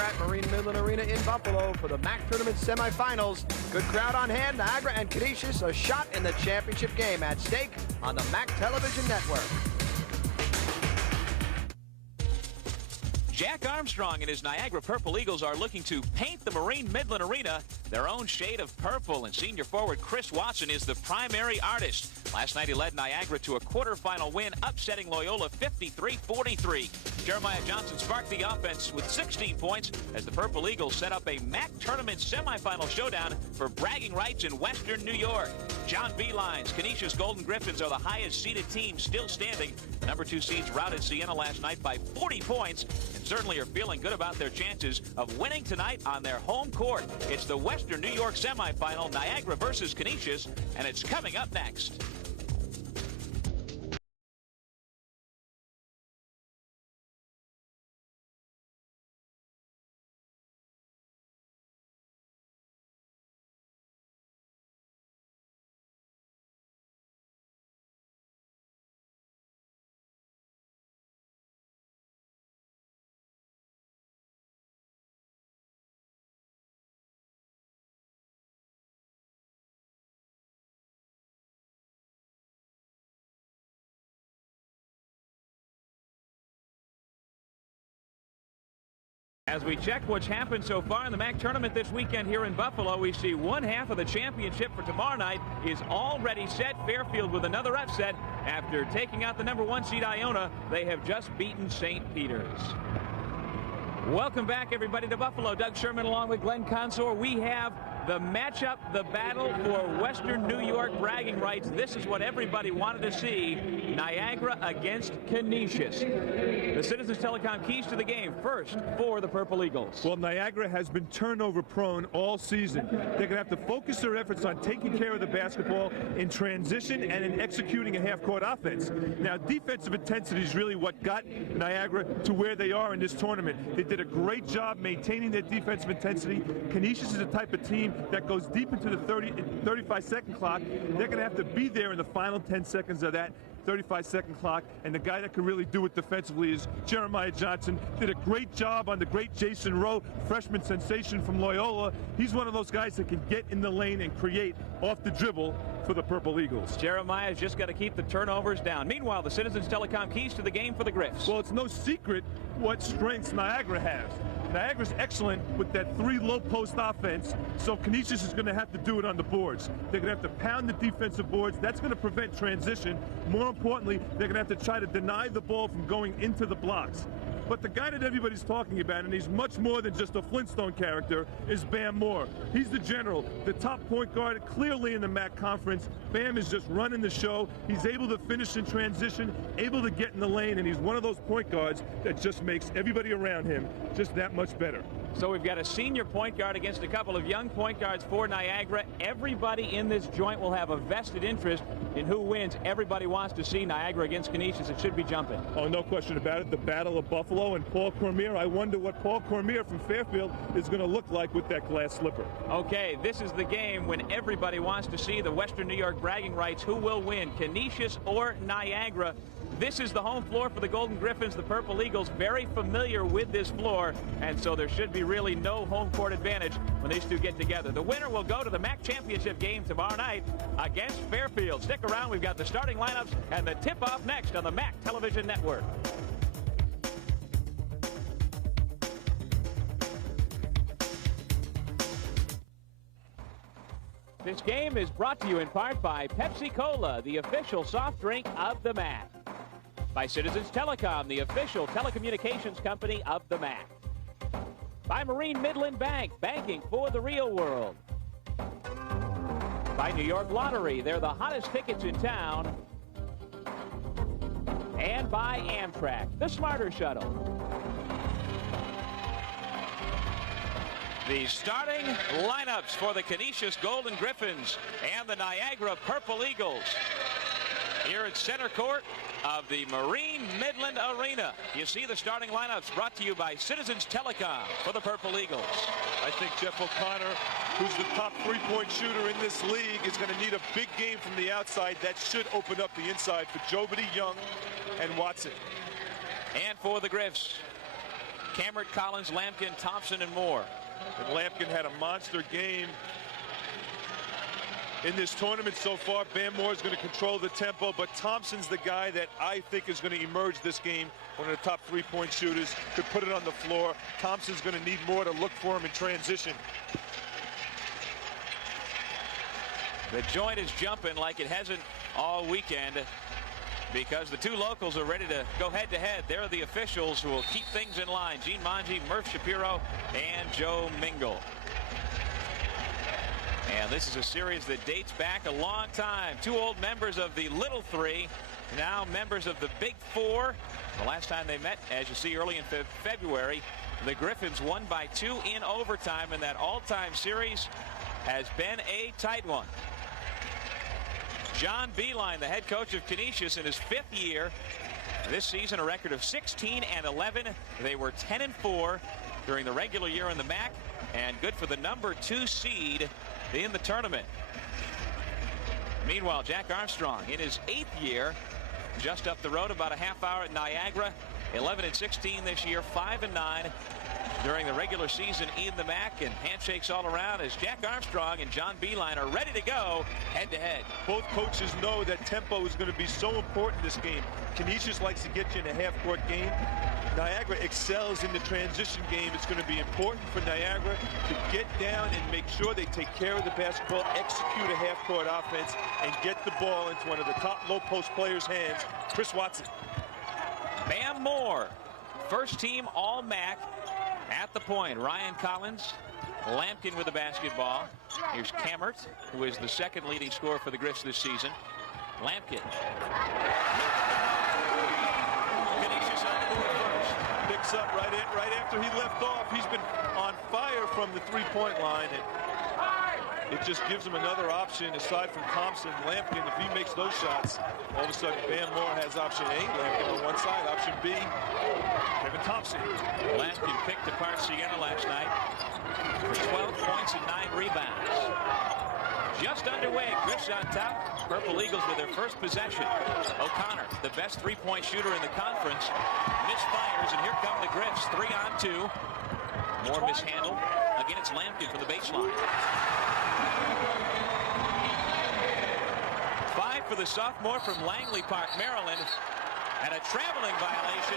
at Marine Midland Arena in Buffalo for the MAAC Tournament semifinals. Good crowd on hand. Niagara and Canisius, a shot in the championship game at stake on the MAAC Television Network. Jack Armstrong and his Niagara Purple Eagles are looking to paint the Marine Midland Arena their own shade of purple, and senior forward Chris Watson is the primary artist. Last night he led Niagara to a quarterfinal win, upsetting Loyola 53-43. Jeremiah Johnson sparked the offense with 16 points as the Purple Eagles set up a MAAC Tournament semifinal showdown for bragging rights in Western New York. John Beeline's Canisius Golden Griffins are the highest seeded team still standing. The number 2 seeds routed Siena last night by 40 points and certainly are feeling good about their chances of winning tonight on their home court. It's the Western New York semifinal, Niagara versus Canisius, and it's coming up next. As we check what's happened so far in the MAAC tournament this weekend here in Buffalo, we see one half of the championship for tomorrow night is already set. Fairfield with another upset after taking out the number 1 seed Iona. They have just beaten St. Peter's. Welcome back, everybody, to Buffalo. Doug Sherman along with Glenn Consor. We have the matchup, the battle for Western New York bragging rights. This is what everybody wanted to see. Niagara against Canisius. The Citizens Telecom keys to the game. First for the Purple Eagles. Well, Niagara has been turnover prone all season. They're going to have to focus their efforts on taking care of the basketball in transition and in executing a half-court offense. Now, defensive intensity is really what got Niagara to where they are in this tournament. They did a great job maintaining their defensive intensity. Canisius is the type of team that goes deep into the 35-second clock. They're going to have to be there in the final 10 seconds of that 35-second clock, and the guy that can really do it defensively is Jeremiah Johnson. Did a great job on the great Jason Rowe, freshman sensation from Loyola. He's one of those guys that can get in the lane and create off the dribble for the Purple Eagles. Jeremiah's just got to keep the turnovers down. Meanwhile, the Citizens Telecom keys to the game for the Griffs. Well, it's no secret what strengths Niagara has. Niagara's excellent with that 3 low-post offense, so Canisius is going to have to do it on the boards. They're going to have to pound the defensive boards. That's going to prevent transition. More importantly, they're going to have to try to deny the ball from going into the blocks. But the guy that everybody's talking about, and he's much more than just a Flintstone character, is Bam Moore. He's the general, the top point guard, clearly in the MAAC conference. Bam is just running the show. He's able to finish in transition, able to get in the lane, and he's one of those point guards that just makes everybody around him just that much better. So we've got a senior point guard against a couple of young point guards for Niagara. Everybody in this joint will have a vested interest in who wins. Everybody wants to see Niagara against Canisius. It should be jumping. Oh, no question about it. The Battle of Buffalo and Paul Cormier. I wonder what Paul Cormier from Fairfield is going to look like with that glass slipper. Okay, this is the game when everybody wants to see the Western New York bragging rights. Who will win, Canisius or Niagara? This is the home floor for the Golden Griffins. The Purple Eagles very familiar with this floor, and so there should be really no home court advantage when these two get together. The winner will go to the MAAC championship game tomorrow night against Fairfield. Stick around. We've got the starting lineups and the tip-off next on the MAAC Television Network. This game is brought to you in part by Pepsi-Cola, the official soft drink of the MAAC. By Citizens Telecom, the official telecommunications company of the MAAC. By Marine Midland Bank, banking for the real world. By New York Lottery, they're the hottest tickets in town. And by Amtrak, the Smarter Shuttle. The starting lineups for the Canisius Golden Griffins and the Niagara Purple Eagles. Here at center court of the Marine Midland Arena. You see the starting lineups brought to you by Citizens Telecom for the Purple Eagles. I think Jeff O'Connor, who's the top three-point shooter in this league, is going to need a big game from the outside. That should open up the inside for Jobity, Young, and Watson. And for the Griffs, Cameron, Collins, Lampkin, Thompson, and Moore. And Lampkin had a monster game in this tournament so far. Bam Moore is going to control the tempo, but Thompson's the guy that I think is going to emerge this game. One of the top three-point shooters, could put it on the floor. Thompson's going to need more to look for him in transition. The joint is jumping like it hasn't all weekend because the two locals are ready to go head-to-head. They're the officials who will keep things in line. Gene Manji, Murph Shapiro, and Joe Mingle. And this is a series that dates back a long time. Two old members of the Little Three, now members of the Big Four. The last time they met, as you see, early in February, the Griffins won by 2 in overtime, and that all-time series has been a tight one. John Beilein, the head coach of Canisius in his 5th year. This season, a record of 16-11. They were 10-4 during the regular year in the MAAC, and good for the number 2 seed in the tournament. Meanwhile, Jack Armstrong in his 8th year, just up the road about a half hour at Niagara, 11-16 this year, 5-9 during the regular season in the MAAC, and handshakes all around as Jack Armstrong and John Beilein are ready to go head-to-head. Both coaches know that tempo is going to be so important this game. Canisius likes to get you in a half-court game. Niagara excels in the transition game. It's going to be important for Niagara to get down and make sure they take care of the basketball, execute a half-court offense, and get the ball into one of the top low-post players' hands, Chris Watson. Bam Moore, first team All-MAAC at the point. Ryan Collins, Lampkin with the basketball. Here's Cammert, who is the second leading scorer for the Griffs this season. Lampkin. Canisius on the board first. Picks up right after he left off. He's been on fire from the three-point line, and it just gives him another option aside from Thompson. Lampkin, if he makes those shots, all of a sudden Bam Moore has option A, Lampkin on one side, option B, Kevin Thompson. Lampkin picked apart Siena last night for 12 points and 9 rebounds. Just underway, Griffs on top. Purple Eagles with their first possession. O'Connor, the best three-point shooter in the conference, misfires, and here come the Griffs, 3-on-2. More mishandled. Again, it's Lampkin from the baseline. 5 for the sophomore from Langley Park, Maryland. And a traveling violation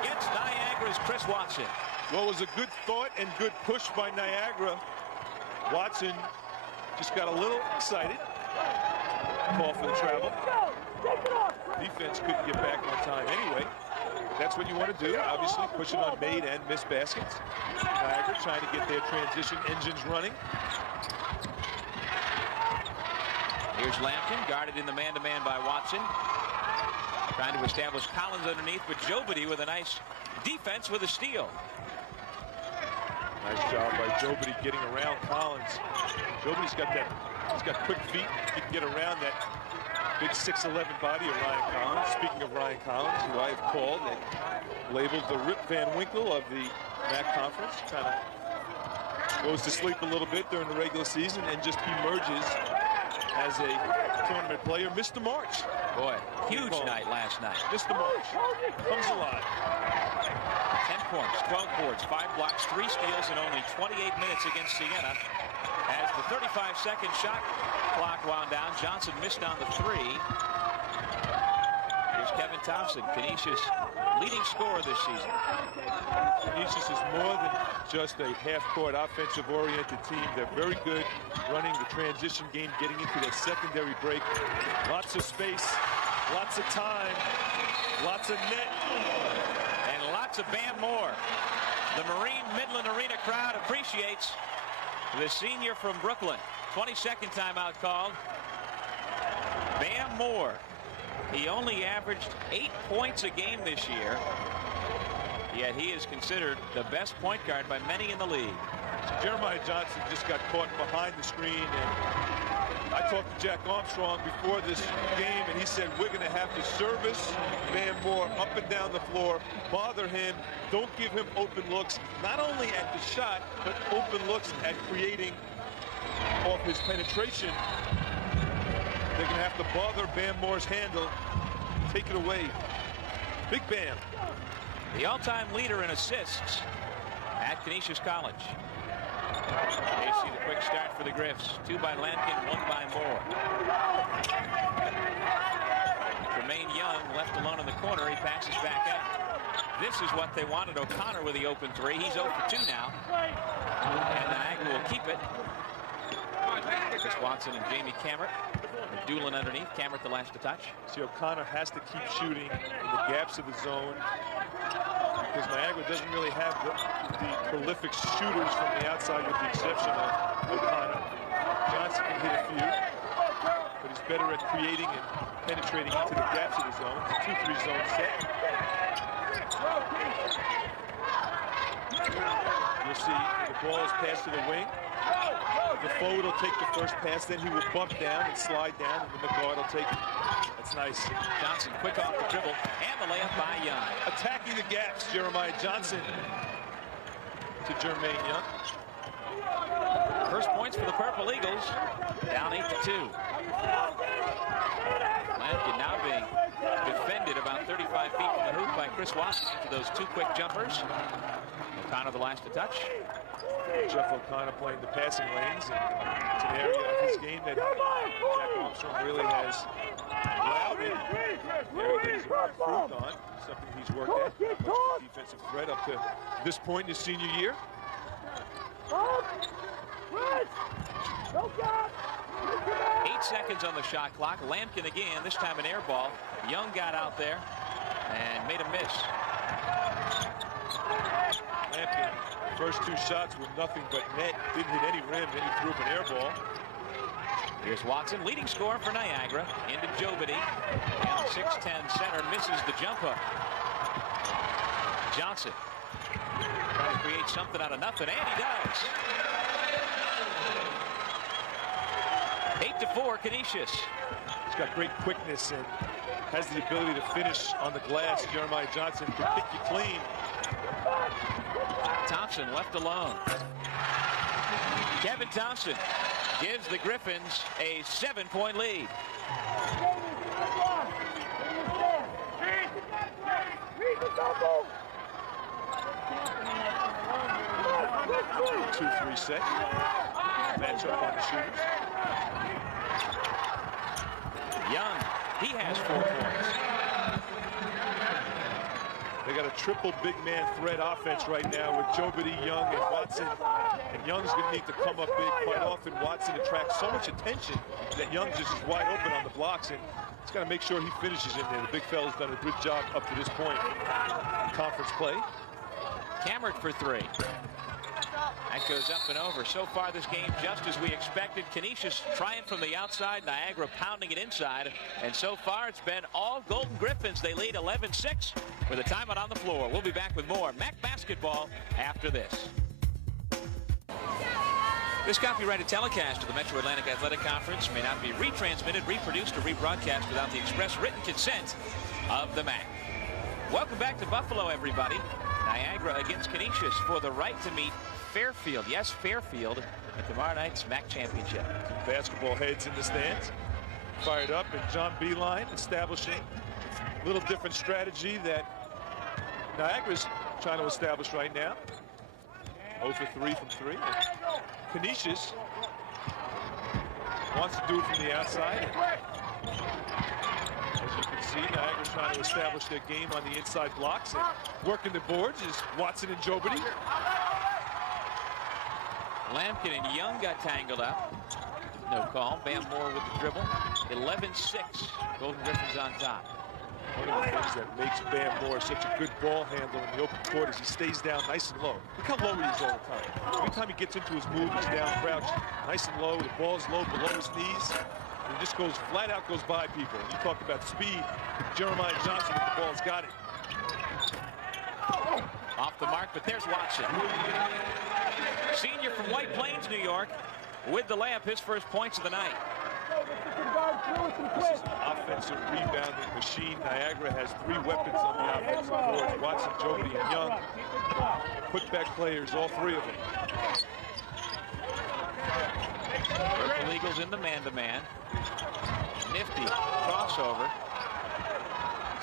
against Niagara's Chris Watson. Well, it was a good thought and good push by Niagara. Watson just got a little excited. Call for the travel. Defense couldn't get back on time anyway. That's what you want to do, obviously, pushing on made and missed baskets. Niagara trying to get their transition engines running. Here's Lampkin, guarded in the man-to-man by Watson. Trying to establish Collins underneath, but Jobity with a nice defense with a steal. Nice job by Jobity getting around Collins. Jobity's got that, he's got quick feet. He can get around that big 6'11" body of Ryan Collins. Speaking of Ryan Collins, who I have called and labeled the Rip Van Winkle of the MAAC conference. Kind of goes to sleep a little bit during the regular season and just emerges as a tournament player. Mr. March. Boy, huge night last night. Mr. March comes alive. 10 points, 12 boards, 5 blocks, 3 steals in only 28 minutes against Siena. As the 35-second shot clock wound down, Johnson missed on the 3. Here's Kevin Thompson, Canisius' leading scorer this season. Canisius is more than just a half-court offensive-oriented team. They're very good running the transition game, getting into that secondary break. Lots of space, lots of time, lots of net. And lots of Bam Moore. The Marine Midland Arena crowd appreciates the senior from Brooklyn. 22nd timeout called. Bam Moore. He only averaged 8 points a game this year, yet he is considered the best point guard by many in the league. So Jeremiah Johnson just got caught behind the screen, and I talked to Jack Armstrong before this game, and he said we're going to have to service Bam Moore up and down the floor, bother him, don't give him open looks, not only at the shot, but open looks at creating off his penetration. They're going to have to bother Bam Moore's handle, take it away. Big Bam. the all-time leader in assists at Canisius College. They see the quick start for the Griffs. 2 by Lampkin, 1 by Moore. Jermaine Young left alone in the corner. He passes back out. This is what they wanted. O'Connor with the open 3. He's 0 for 2 now. And Niagara will keep it. Chris Watson and Jamie Cammert dueling underneath. Cammert the last to touch. See, O'Connor has to keep shooting in the gaps of the zone because Niagara doesn't really have the prolific shooters from the outside with the exception of O'Connor. Johnson can hit a few, but he's better at creating and penetrating into the gaps of the zone. It's a 2-3 zone set. You'll see the ball is passed to the wing. The forward will take the first pass, then he will bump down and slide down, and then the guard will take it. That's nice. Johnson quick off the dribble, and the layup by Young. Attacking the gaps, Jeremiah Johnson to Jermaine Young. First points for the Purple Eagles, down 8-2. Lampkin now being defended about 35 feet from the hoop by Chris Watson into those 2 quick jumpers. O'Connor the last to touch. Jeff O'Connor playing the passing lanes, and it's an area of his game that Jack Armstrong really has allowed in. Area he's improved on, something he's worked at. Defensive threat up to this point in his senior year. 8 seconds on the shot clock. Lampkin again, this time an air ball. Young got out there and made a miss. Lampkin, first 2 shots were nothing but net. Didn't hit any rim, then he threw up an air ball. Here's Watson, leading scorer for Niagara. Into Jobity. And the 6'10 center misses the jump hook. Johnson trying to create something out of nothing, and he does. 8-4, Canisius. He's got great quickness and has the ability to finish on the glass. Jeremiah Johnson can pick you clean. Thompson left alone. Kevin Thompson gives the Griffins a 7-point lead. 2-3 set. Match up on the shooters. Young, he has 4 points. They got a triple big man threat offense right now with Jobity, Young, and Watson. And Young's going to need to come up big. Quite often, Watson attracts so much attention that Young just is wide open on the blocks, and he's got to make sure he finishes in there. The big fella's done a good job up to this point in conference play. Cammert for 3. That goes up and over. So far this game just as we expected. Canisius trying from the outside, Niagara pounding it inside, and so far it's been all Golden Griffins. They lead 11-6 with a timeout on the floor. We'll be back with more MAAC basketball after this. This copyrighted telecast of the Metro Atlantic Athletic Conference may not be retransmitted, reproduced, or rebroadcast without the express written consent of the MAAC. Welcome back to Buffalo, everybody. Niagara against Canisius for the right to meet Fairfield. Yes, Fairfield at tomorrow night's MAAC championship. Basketball heads in the stands. Fired up, and John Beeline establishing a little different strategy that Niagara's trying to establish right now. 0 for 3 from 3. And Canisius wants to do it from the outside. As you can see, Niagara's trying to establish their game on the inside blocks, and working the boards is Watson and Jobity. Lampkin and Young got tangled up. No call. Bam Moore with the dribble. 11-6. Golden Griffins on top. One of the things that makes Bam Moore such a good ball handler in the open court is he stays down nice and low. Look how low he is all the time. Every time he gets into his move, he's down crouched, nice and low. The ball's low below his knees. And he just goes flat out, goes by people. And you talk about speed. Jeremiah Johnson with the ball's got it. Off the mark, but there's Watson. Senior from White Plains, New York, with the layup, his first points of the night. This is an offensive rebounding machine. Niagara has 3 weapons on the offensive boards. Watson, Jobity, and Young. Putback players, all 3 of them. Purple Eagles in the man-to-man. Nifty crossover.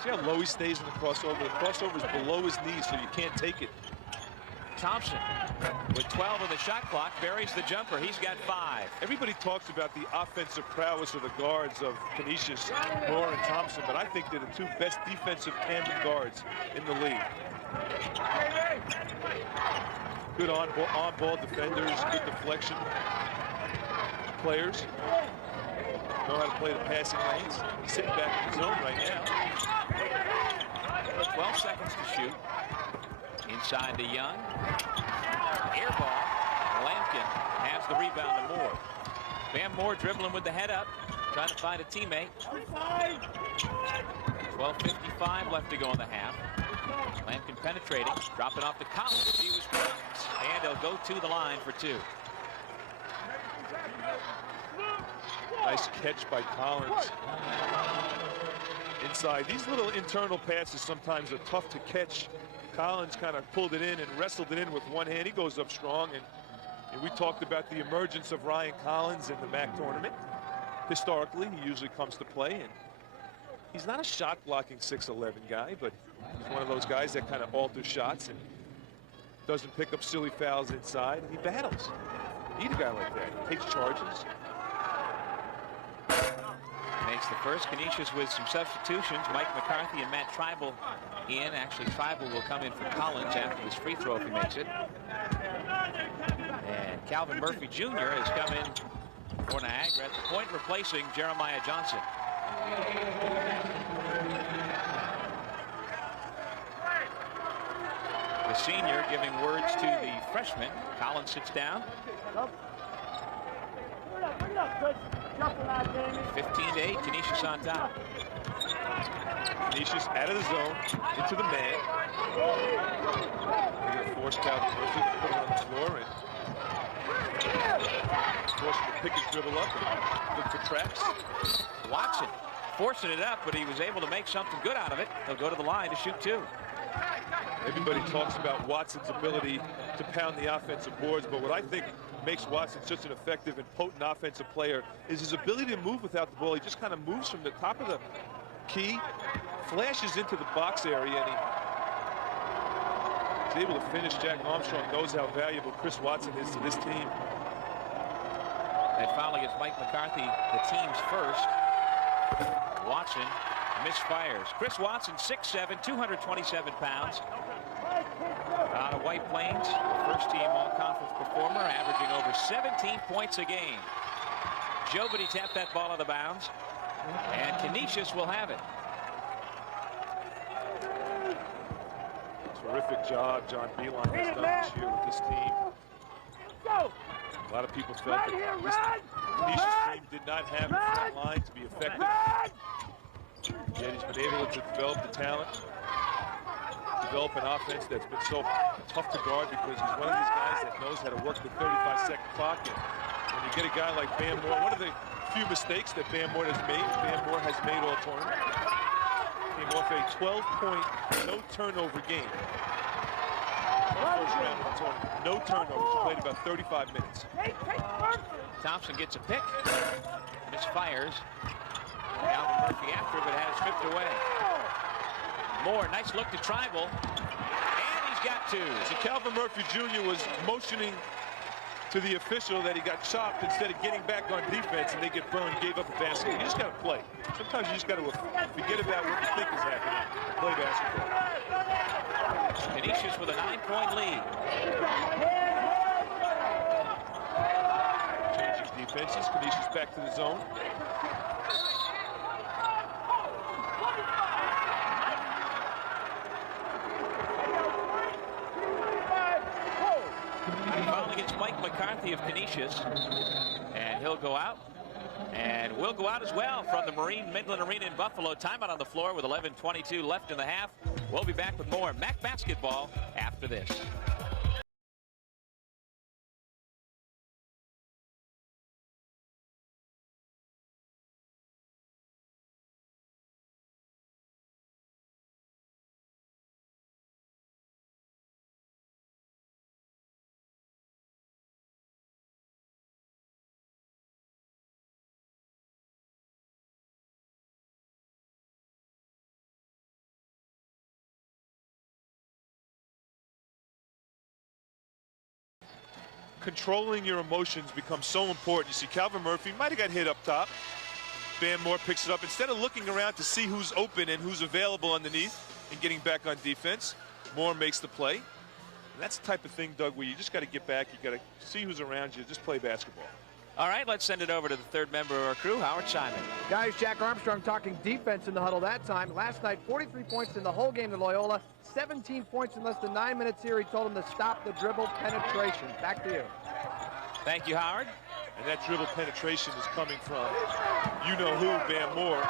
See how low he stays in the crossover? The crossover is below his knees, so you can't take it. Thompson, with 12 on the shot clock, buries the jumper. He's got 5. Everybody talks about the offensive prowess of the guards of Canisius, Moore, and Thompson, but I think they're the 2 best defensive tandem guards in the league. Good on-ball defenders, good deflection players. Know how to play the passing lanes. Sitting back in the zone right now. 12 seconds to shoot. Inside to Young. Air ball. Lampkin has the rebound to Moore. Bam Moore dribbling with the head up, trying to find a teammate. 12:55 left to go in the half. Lampkin penetrating, dropping off to Collins. He was blocked, and he'll go to the line for 2. Nice catch by Collins. Inside. These little internal passes sometimes are tough to catch. Collins kind of pulled it in and wrestled it in with one hand. He goes up strong, and we talked about the emergence of Ryan Collins in the MAAC tournament. Historically, he usually comes to play, and he's not a shot blocking 6'11" guy, but he's one of those guys that kind of alters shots and doesn't pick up silly fouls inside, and he battles. You need a guy like that. He takes charges. Makes the first. Canisius with some substitutions. Mike McCarthy and Matt Tribal in. Actually, Tribal will come in for Collins after this free throw if he makes it. And Calvin Murphy Jr. has come in for Niagara at the point, replacing Jeremiah Johnson. The senior giving words to the freshman. Collins sits down. 15-8, Canisius on top. Canisius out of the zone, into the man. They're going to force Calvin Murphy to put him on the floor and force him to pick his dribble up and look for traps. Watson forcing it up, but he was able to make something good out of it. He'll go to the line to shoot 2. Everybody talks about Watson's ability to pound the offensive boards, but what I think makes Watson such an effective and potent offensive player is his ability to move without the ball. He just kind of moves from the top of the key, flashes into the box area, and he's able to finish. Jack Armstrong knows how valuable Chris Watson is to this team. That foul against Mike McCarthy, the team's first. Watson misfires. Chris Watson, 6'7", 227 pounds. Out of White Plains, first team all-conference performer, averaging over 17 points a game. Jobity tapped that ball out of bounds, and Canisius will have it. Terrific job John Beeline has done this year with this team. A lot of people felt that this Canisius team did not have the front line to be effective. Yet he's been able to develop the talent, develop an offense that's been so tough to guard because he's one of these guys that knows how to work the 35-second clock. And when you get a guy like Bam Moore, one of the few mistakes that Bam Moore has made all tournament, came off a 12-point, no-turnover game. First round of the tournament. No turnovers. He played about 35 minutes. Thompson gets a pick. Misfires. Calvin Murphy after, but had it stripped away. Moore, nice look to Tribal. And he's got 2. So Calvin Murphy Jr. was motioning to the official that he got chopped instead of getting back on defense, and they get burned, gave up a basket. You just got to play. Sometimes you just got to forget about what you think is happening. Play basketball. Canisius with a 9-point lead. Changing defenses. Canisius back to the zone. Foul against Mike McCarthy of Canisius, and he'll go out, and we'll go out as well from the Marine Midland Arena in Buffalo. Timeout on the floor with 11:22 left in the half. We'll be back with more MAAC basketball after this. controlling your emotions becomes so important. You see Calvin Murphy might have got hit up top. Van Moore picks it up. Instead of looking around to see who's open and who's available underneath and getting back on defense, Moore makes the play. And that's the type of thing, Doug, where you just got to get back. You got to see who's around you. Just play basketball. All right, let's send it over to the third member of our crew, Howard Simon. Guys, Jack Armstrong talking defense in the huddle that time. Last night, 43 points in the whole game to Loyola. 17 points in less than 9 minutes here. He told him to stop the dribble penetration. Back to you. Thank you, Howard. And that dribble penetration is coming from you-know-who, Van Moore.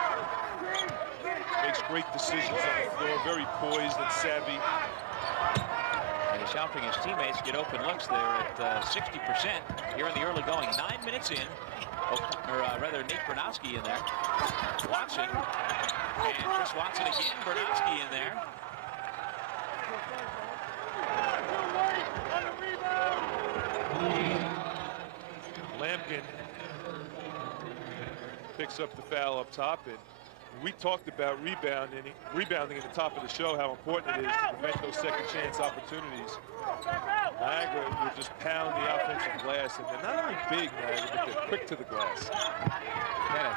Makes great decisions on the floor, very poised and savvy. And he's helping his teammates get open looks there at 60% here in the early going. 9 minutes in, Nate Bernowski in there. Watson, and Chris Watson again, Bernowski in there. Lampkin picks up the foul up top, and we talked about rebounding at the top of the show, how important it is to prevent those second chance opportunities. Niagara will just pound the offensive glass, and they're not only big, Niagara, but they're quick to the glass. Had a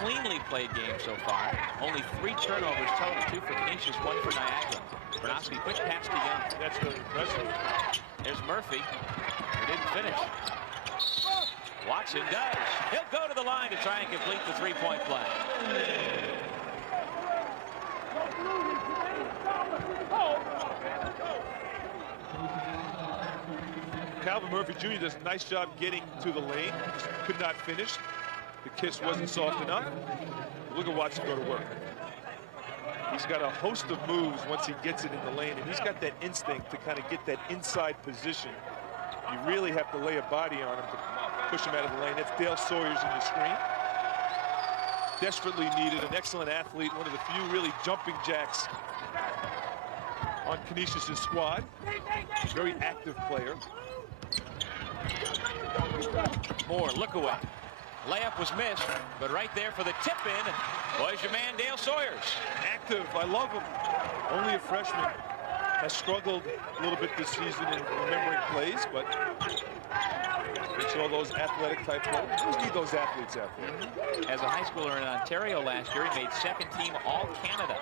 cleanly played game so far. Only 3 turnovers total, 2 for Canisius, 1 for Niagara. Bernowski, quick pass to Young. That's really impressive. There's Murphy, who didn't finish. Watson does. He'll go to the line to try and complete the three-point play. Calvin Murphy Jr. does a nice job getting to the lane. Just could not finish. The kiss wasn't soft enough. Look at Watson go to work. He's got a host of moves once he gets it in the lane, and he's got that instinct to kind of get that inside position. You really have to lay a body on him to push him out of the lane. That's Dale Sawyers in the screen. Desperately needed, an excellent athlete, one of the few really jumping jacks on Canisius' squad. Very active player. Moore, look away. Layup was missed, but right there for the tip-in was your man Dale Sawyers. Active, I love him. Only a freshman. Has struggled a little bit this season in remembering plays, but it's all those athletic type players. We need those athletes out there. As a high schooler in Ontario last year, he made second team All-Canada.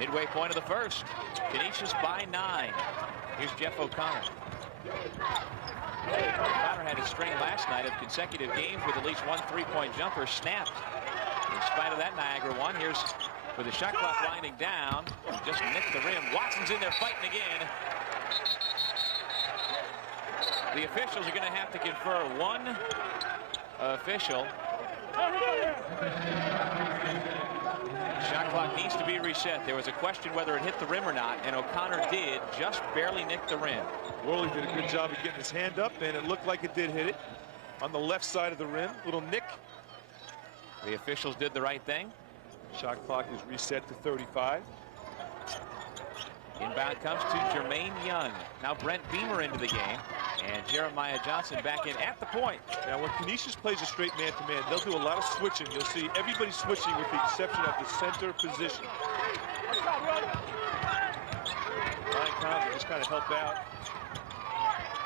Midway point of the first. Canisius by 9. Here's Jeff O'Connor. O'Connor had a string last night of consecutive games with at least 1 3-point jumper snapped. In spite of that, Niagara won. Here's with the shot clock winding down. Just nicked the rim. Watson's in there fighting again. The officials are going to have to confer one official. Shot clock needs to be reset. There was a question whether it hit the rim or not, and O'Connor did, just barely nick the rim. Worley did a good job of getting his hand up, and it looked like it did hit it on the left side of the rim. Little nick. The officials did the right thing. Shot clock is reset to 35. Inbound comes to Jermaine Young. Now Brent Beamer into the game, and Jeremiah Johnson back in at the point. Now when Canisius plays a straight man-to-man, they'll do a lot of switching. You'll see everybody switching with the exception of the center position. Ryan Collins just kind of helped out.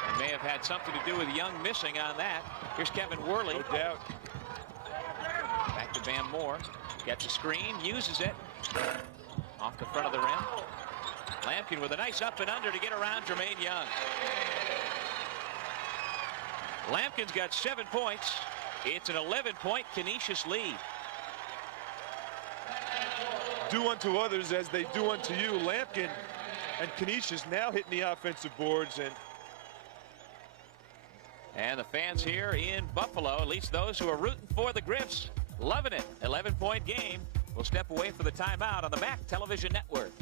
And may have had something to do with Young missing on that. Here's Kevin Worley. No doubt. Back to Van Moore. Gets a screen, uses it. Off the front of the rim. Lampkin with a nice up and under to get around Jermaine Young. Lampkin's got 7 points. It's an 11-point Canisius lead. Do unto others as they do unto you. Lampkin and Canisius now hitting the offensive boards. And the fans here in Buffalo, at least those who are rooting for the Griffs, loving it. 11-point game. We'll step away for the timeout on the MAAC Television Network.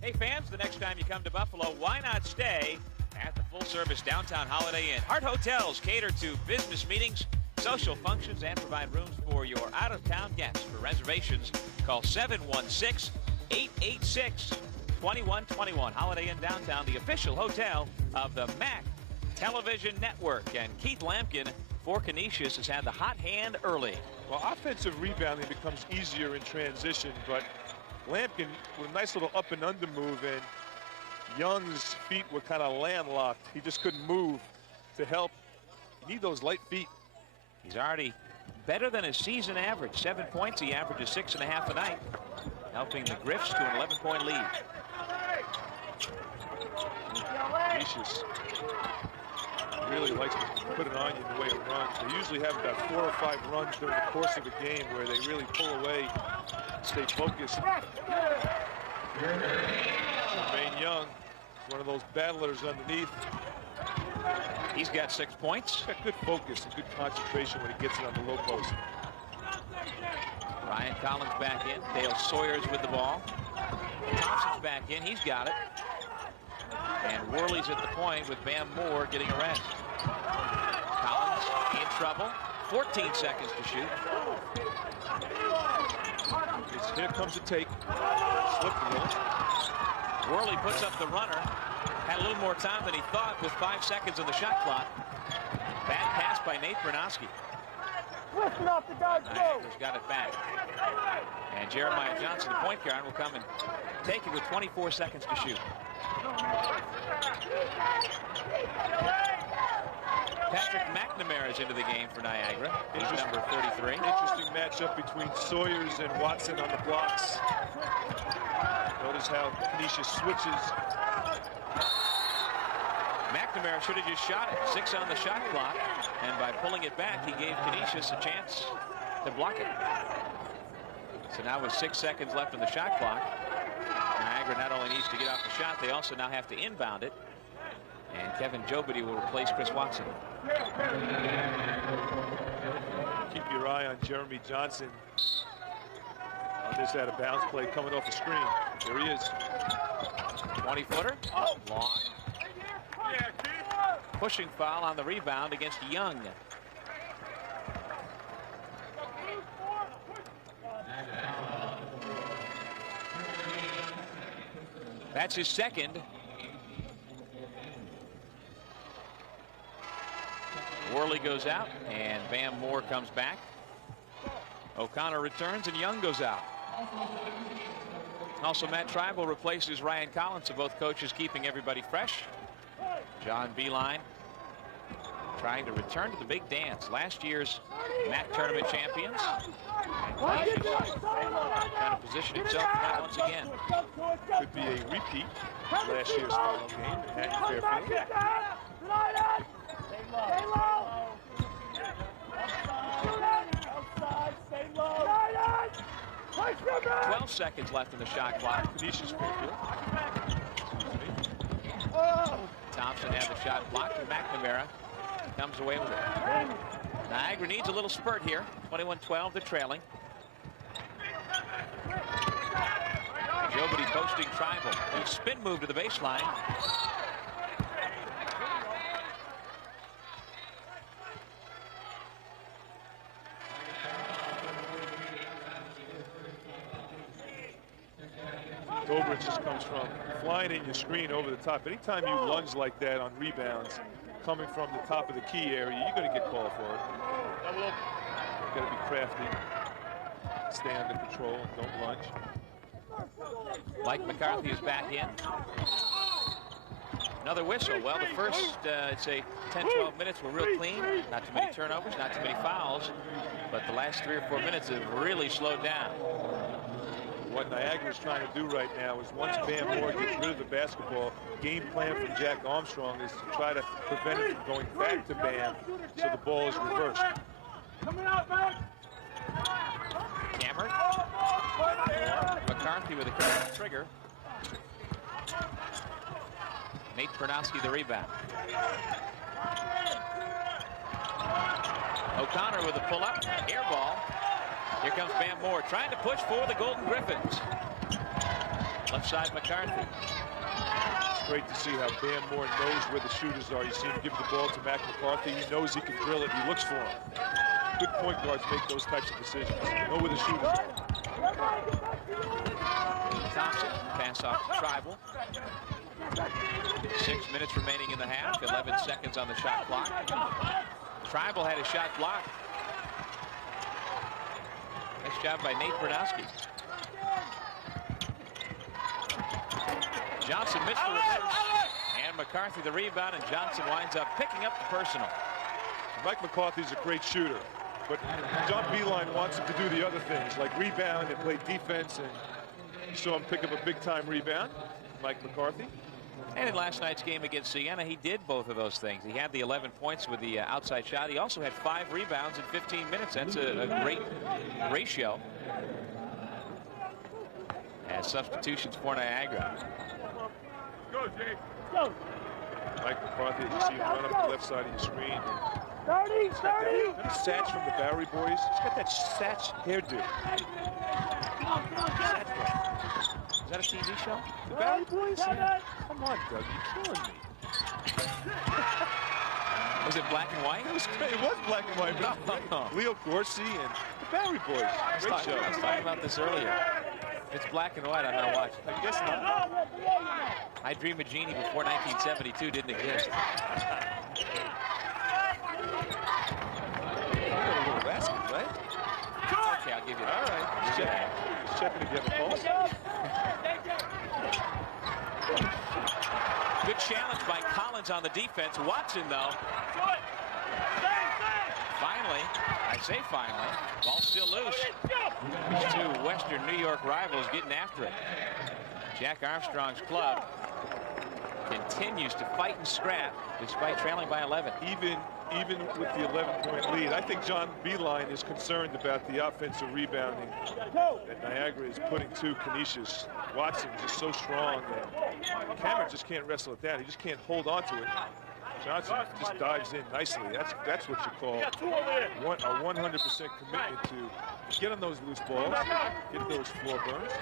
Hey fans, the next time you come to Buffalo, why not stay at the full-service downtown Holiday Inn? Heart Hotels cater to business meetings, social functions, and provide rooms for your out-of-town guests. For reservations, call 716-886-2121. Holiday Inn Downtown, the official hotel of the MAAC Television Network. And Keith Lampkin for Canisius has had the hot hand early. Well, offensive rebounding becomes easier in transition, but Lampkin with a nice little up and under move, and Young's feet were kind of landlocked. He just couldn't move to help. You need those light feet. He's already better than his season average. 7 points. He averages 6.5 a night, helping the Griffs to an 11-point lead. Canisius really likes to put it on you in the way it runs. They usually have about 4 or 5 runs during the course of a game where they really pull away, stay focused. Jermaine Young, one of those battlers underneath. He's got 6 points. He's got good focus and good concentration when he gets it on the low post. Ryan Collins back in. Dale Sawyer's with the ball. Thompson's back in. He's got it. And Worley's at the point with Bam Moore getting a rest. Collins in trouble. 14 seconds to shoot. Here comes a take. Slip a little. Worley puts up the runner. Had a little more time than he thought with 5 seconds on the shot clock. Bad pass by Nate Bernowski. Niagara's got it back. And Jeremiah Johnson, the point guard, will come and take it with 24 seconds to shoot. Patrick McNamara is into the game for Niagara. He's number 33. Interesting matchup between Sawyers and Watson on the blocks. Notice how Canisius switches. McNamara should have just shot it. 6 on the shot clock. And by pulling it back, he gave Canisius a chance to block it. So now with 6 seconds left on the shot clock, Niagara not only needs to get off the shot, they also now have to inbound it. And Kevin Jobity will replace Chris Watson. Keep your eye on Jeremy Johnson on this out of bounds play coming off the screen. There he is. 20-footer. Long. Pushing foul on the rebound against Young. That's his second. Worley goes out, and Bam Moore comes back. O'Connor returns, and Young goes out. Also, Matt Tribal replaces Ryan Collins, so both coaches keeping everybody fresh. John Beeline trying to return to the big dance. Last year's MAAC tournament champions. And Canisius trying to position himself for that once again. Could be a repeat of last year's final game at Fairfield. 12 seconds left in the shot clock. Canisius Fairfield. Thompson had the shot blocked, and McNamara comes away with it. Niagara needs a little spurt here. 21-12, they're trailing. Jobity posting Tribal. New spin move to the baseline. Dobrich just comes from flying in your screen over the top. Anytime you lunge like that on rebounds, coming from the top of the key area, you're going to get called for it. You've got to be crafty, stay under control, and don't lunge. Mike McCarthy is back in. Another whistle. Well, the first, I'd say 10-12 minutes were real clean. Not too many turnovers, not too many fouls. But the last 3 or 4 minutes have really slowed down. What Niagara is trying to do right now is once Bam Moore gets rid of the basketball, game plan from Jack Armstrong is to try to prevent it from going back to Bam so the ball is reversed. Cameron. McCarthy with a trigger. Nate Bernowski the rebound. O'Connor with a pull-up. Air ball. Here comes Bam Moore trying to push for the Golden Griffins. Left side McCarthy. It's great to see how Bam Moore knows where the shooters are. You see him give the ball to Mac McCarthy. He knows he can drill it. He looks for them. Good point guards make those types of decisions. Know where the shooters are. Thompson, pass off to Tribal. 6 minutes remaining in the half. 11 seconds on the shot clock. Tribal had a shot blocked. Nice job by Nate Bernowski. Johnson missed the reverse. And McCarthy the rebound, and Johnson winds up picking up the personal. Mike McCarthy's a great shooter, but John Beeline wants him to do the other things, like rebound and play defense, and you saw him pick up a big-time rebound, Mike McCarthy. And in last night's game against Siena, he did both of those things. He had the 11 points with the outside shot. He also had 5 rebounds in 15 minutes. That's a great ratio. As substitutions for Niagara. Go, Jake. Go. Mike McCarthy, you see him run up the left side of your screen. 30. Satch from the Bowery Boys. He's got that Satch hairdo. Is that a TV show? The Bowery Boys? Yeah. Come on, Doug, you're killing me. Was it black and white? It was great. It was black and white. No. Leo Corsi and the Bowery Boys. Great show. I was talking about this earlier. If it's black and white, I'm not watching. I guess not. I Dream of Jeannie before 1972 didn't exist. You got a little basket, right? Okay, I'll give you that. All right. Just checking if you have a pulse. Good challenge by Collins on the defense. Watson, though. Finally, I say finally, ball still loose. These two Western New York rivals getting after it. Jack Armstrong's club continues to fight and scrap despite trailing by 11. Even with the 11-point lead, I think John Beeline is concerned about the offensive rebounding that Niagara is putting to Canisius. Watson just so strong that Cameron just can't wrestle it down. He just can't hold on to it. Johnson just dives in nicely. That's what you call a 100% commitment to get on those loose balls, get those floor burns.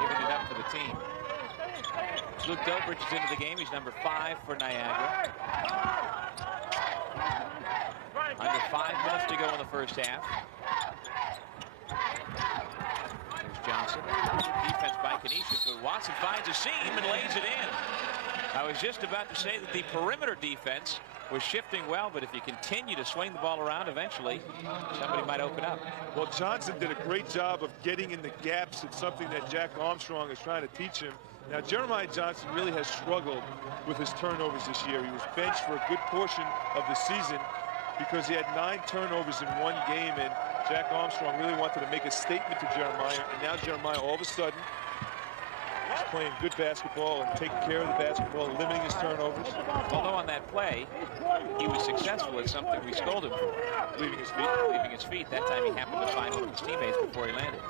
Giving it up for the team. Luke Dobrich is into the game. He's number 5 for Niagara. Under 5 minutes to go in the first half. There's Johnson. Defense by Canisius, but Watson finds a seam and lays it in. I was just about to say that the perimeter defense was shifting well, but if you continue to swing the ball around, eventually somebody might open up. Well, Johnson did a great job of getting in the gaps. It's something that Jack Armstrong is trying to teach him. Now, Jeremiah Johnson really has struggled with his turnovers this year. He was benched for a good portion of the season because he had 9 turnovers in one game, and Jack Armstrong really wanted to make a statement to Jeremiah, and now Jeremiah all of a sudden is playing good basketball and taking care of the basketball, limiting his turnovers. Although on that play, he was successful at something we scolded him for. Leaving his feet. Leaving his feet. That time he happened to find one of his teammates before he landed.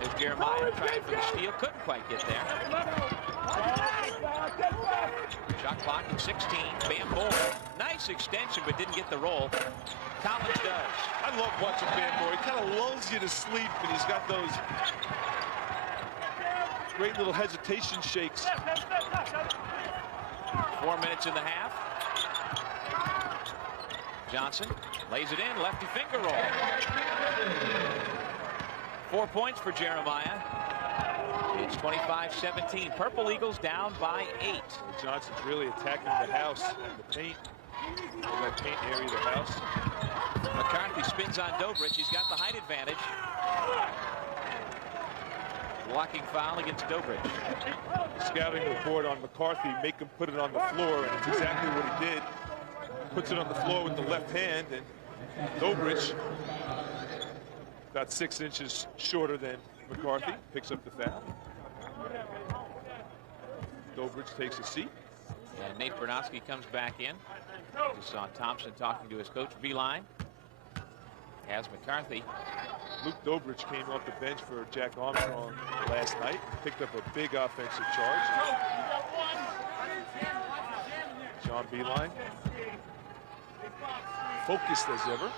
There's Jeremiah trying for the steal. Couldn't quite get there. Shot clock at 16. Bam Moore. Nice extension, but didn't get the roll. Collins does. I love watching Bam Moore. He kind of lulls you to sleep, and he's got those great little hesitation shakes. 4 minutes in the half. Johnson lays it in. Lefty finger roll. 4 points for Jeremiah. It's 25-17. Purple Eagles down by 8. Johnson's really attacking the house, the paint, that paint area of the house. McCarthy spins on Dobrich. He's got the height advantage. Blocking foul against Dobrich. Scouting report on McCarthy, make him put it on the floor, and it's exactly what he did. Puts it on the floor with the left hand, and Dobrich, about 6 inches shorter than McCarthy, picks up the foul. Dobrich takes a seat. And Nate Bernowski comes back in. Just saw Thompson talking to his coach, Beeline. Has McCarthy. Luke Dobrich came off the bench for Jack Armstrong last night. Picked up a big offensive charge. John Beeline, focused as ever.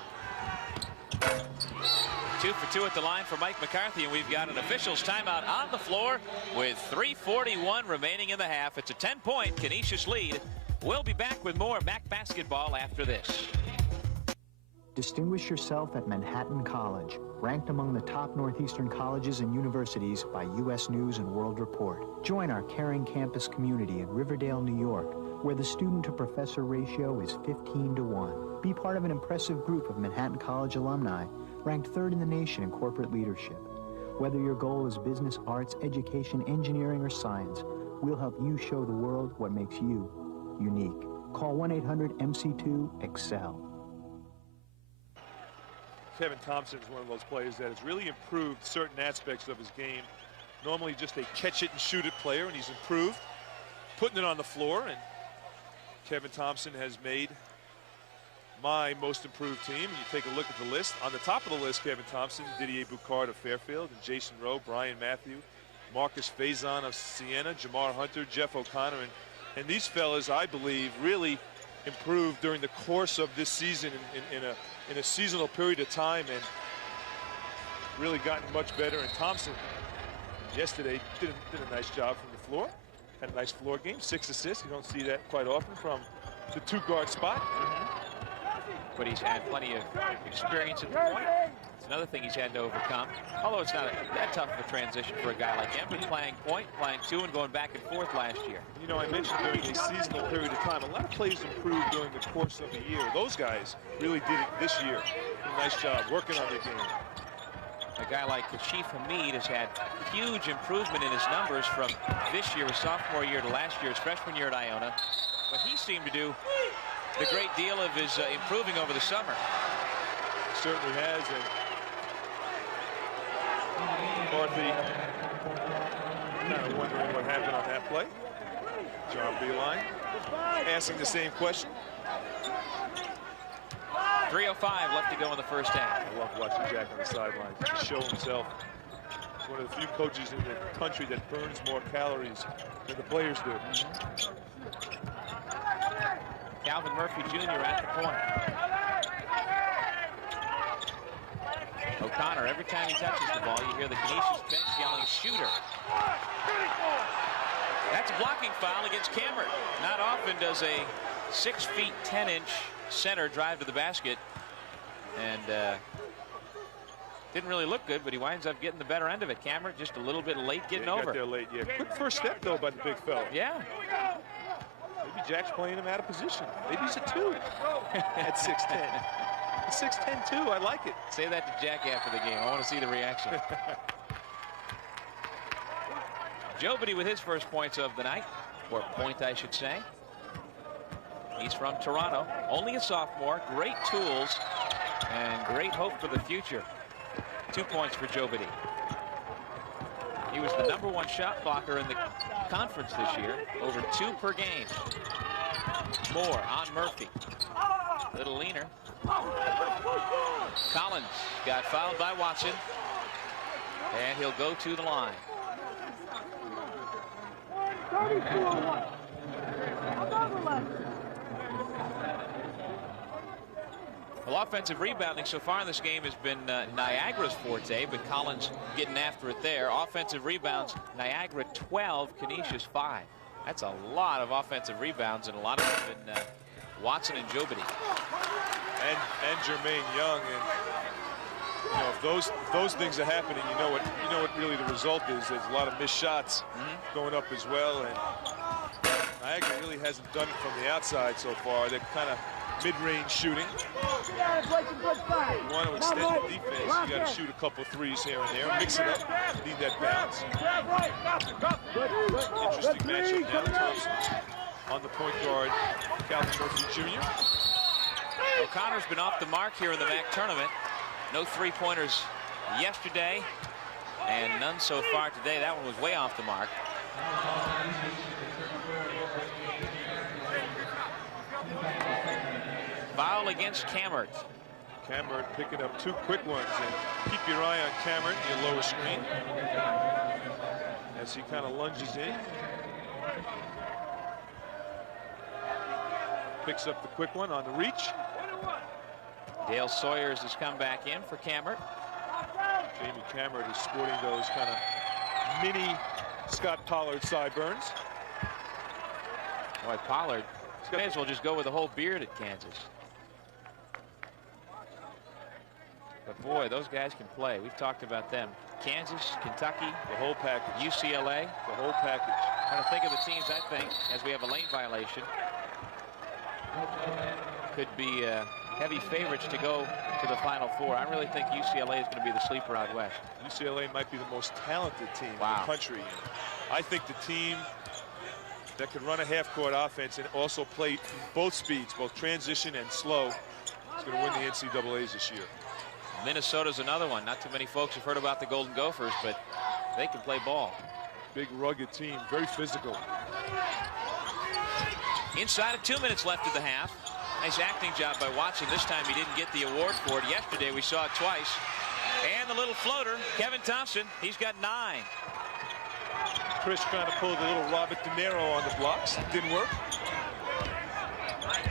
2 for 2 at the line for Mike McCarthy, and we've got an officials timeout on the floor with 3:41 remaining in the half. It's a 10-point Canisius lead. We'll be back with more MAAC basketball after this. Distinguish yourself at Manhattan College, ranked among the top Northeastern colleges and universities by U.S. News and World Report. Join our caring campus community in Riverdale, New York, where the student-to-professor ratio is 15-to-1. Be part of an impressive group of Manhattan College alumni, ranked 3rd in the nation in corporate leadership. Whether your goal is business, arts, education, engineering, or science, we'll help you show the world what makes you unique. Call 1-800-MC2-EXCEL. Kevin Thompson is one of those players that has really improved certain aspects of his game. Normally just a catch-it-and-shoot-it player, and he's improved, putting it on the floor. And Kevin Thompson has made my most improved team. And you take a look at the list. On the top of the list, Kevin Thompson, Didier Boucard of Fairfield, and Jason Rowe, Brian Matthew, Marcus Faison of Siena, Jamar Hunter, Jeff O'Connor. And these fellas, I believe, really improved during the course of this season in a seasonal period of time, and really gotten much better. And Thompson yesterday did a nice job from the floor. Had a nice floor game, 6 assists. You don't see that quite often from the 2-guard spot. But he's had plenty of experience at the point. It's another thing he's had to overcome. Although it's not that tough of a transition for a guy like him, but playing point, playing 2, and going back and forth last year. You know, I mentioned during a seasonal period of time, a lot of players improved during the course of the year. Those guys really did it this year. Did a nice job working on their game. A guy like Kashif Hamid has had huge improvement in his numbers from this year, his sophomore year, to last year, his freshman year at Iona. But he seemed to do the great deal of his improving over the summer. Certainly has. And McCarthy kind of wondering what happened on that play. John Beilein asking the same question. 3:05 left to go in the first half. I love watching Jack on the sidelines. Just show himself. He's one of the few coaches in the country that burns more calories than the players do. Calvin Murphy Jr. at the point. O'Connor, every time he touches the ball, you hear the Canisius bench yelling, "Shooter." That's a blocking foul against Cameron. Not often does a 6 feet 10-inch center drive to the basket, and didn't really look good, but he winds up getting the better end of it. Cameron just a little bit late getting over. Got there late, yeah. Quick first step though by the big fella. Yeah. Maybe Jack's playing him out of position. Maybe he's a 2 at 6'10". 6'10" too. I like it. Say that to Jack after the game. I want to see the reaction. Jobity with his first points of the night, or point I should say. He's from Toronto, only a sophomore, great tools and great hope for the future. 2 points for Jobity. He was the #1 shot blocker in the conference this year, over 2 per game. Moore on Murphy, little leaner. Collins got fouled by Watson, and he'll go to the line. Well, offensive rebounding so far in this game has been Niagara's forte, but Collins getting after it there. Offensive rebounds, Niagara 12, Canisius 5. That's a lot of offensive rebounds, and a lot of them been Watson and Jobity. And Jermaine Young, and you know, if those things are happening, you know what really the result is. There's a lot of missed shots going up as well, and Niagara really hasn't done it from the outside so far. They're kind of mid-range shooting. You want to extend the defense, you got to shoot a couple threes here and there, mix it up, need that bounce. Interesting matchup now. Thompson on the point guard, Calvin Murphy Jr. O'Connor's been off the mark here in the MAAC tournament. No 3-pointers yesterday, and none so far today. That one was way off the mark. Foul against Cameron. Cameron picking up 2 quick ones, and keep your eye on Cameron, your lower screen, as he kind of lunges in. Picks up the quick one on the reach. Dale Sawyers has come back in for Cameron. Jamie Cameron is sporting those kind of mini Scott Pollard sideburns. Boy, Pollard may as well just go with the whole beard at Kansas. But boy, those guys can play. We've talked about them. Kansas, Kentucky, the whole package. UCLA, the whole package. Trying to think of the teams, I think, as we have a lane violation, could be heavy favorites to go to the Final Four. I really think UCLA is going to be the sleeper out west. UCLA might be the most talented team in the country. I think the team that can run a half-court offense and also play both speeds, both transition and slow, is going to win the NCAAs this year. Minnesota's another one. Not too many folks have heard about the Golden Gophers, but they can play ball. Big, rugged team, very physical. Inside of 2 minutes left of the half. Nice acting job by Watson. This time he didn't get the award for it. Yesterday we saw it twice. And the little floater, Kevin Thompson, he's got 9. Chris trying to pull the little Robert De Niro on the blocks. Didn't work.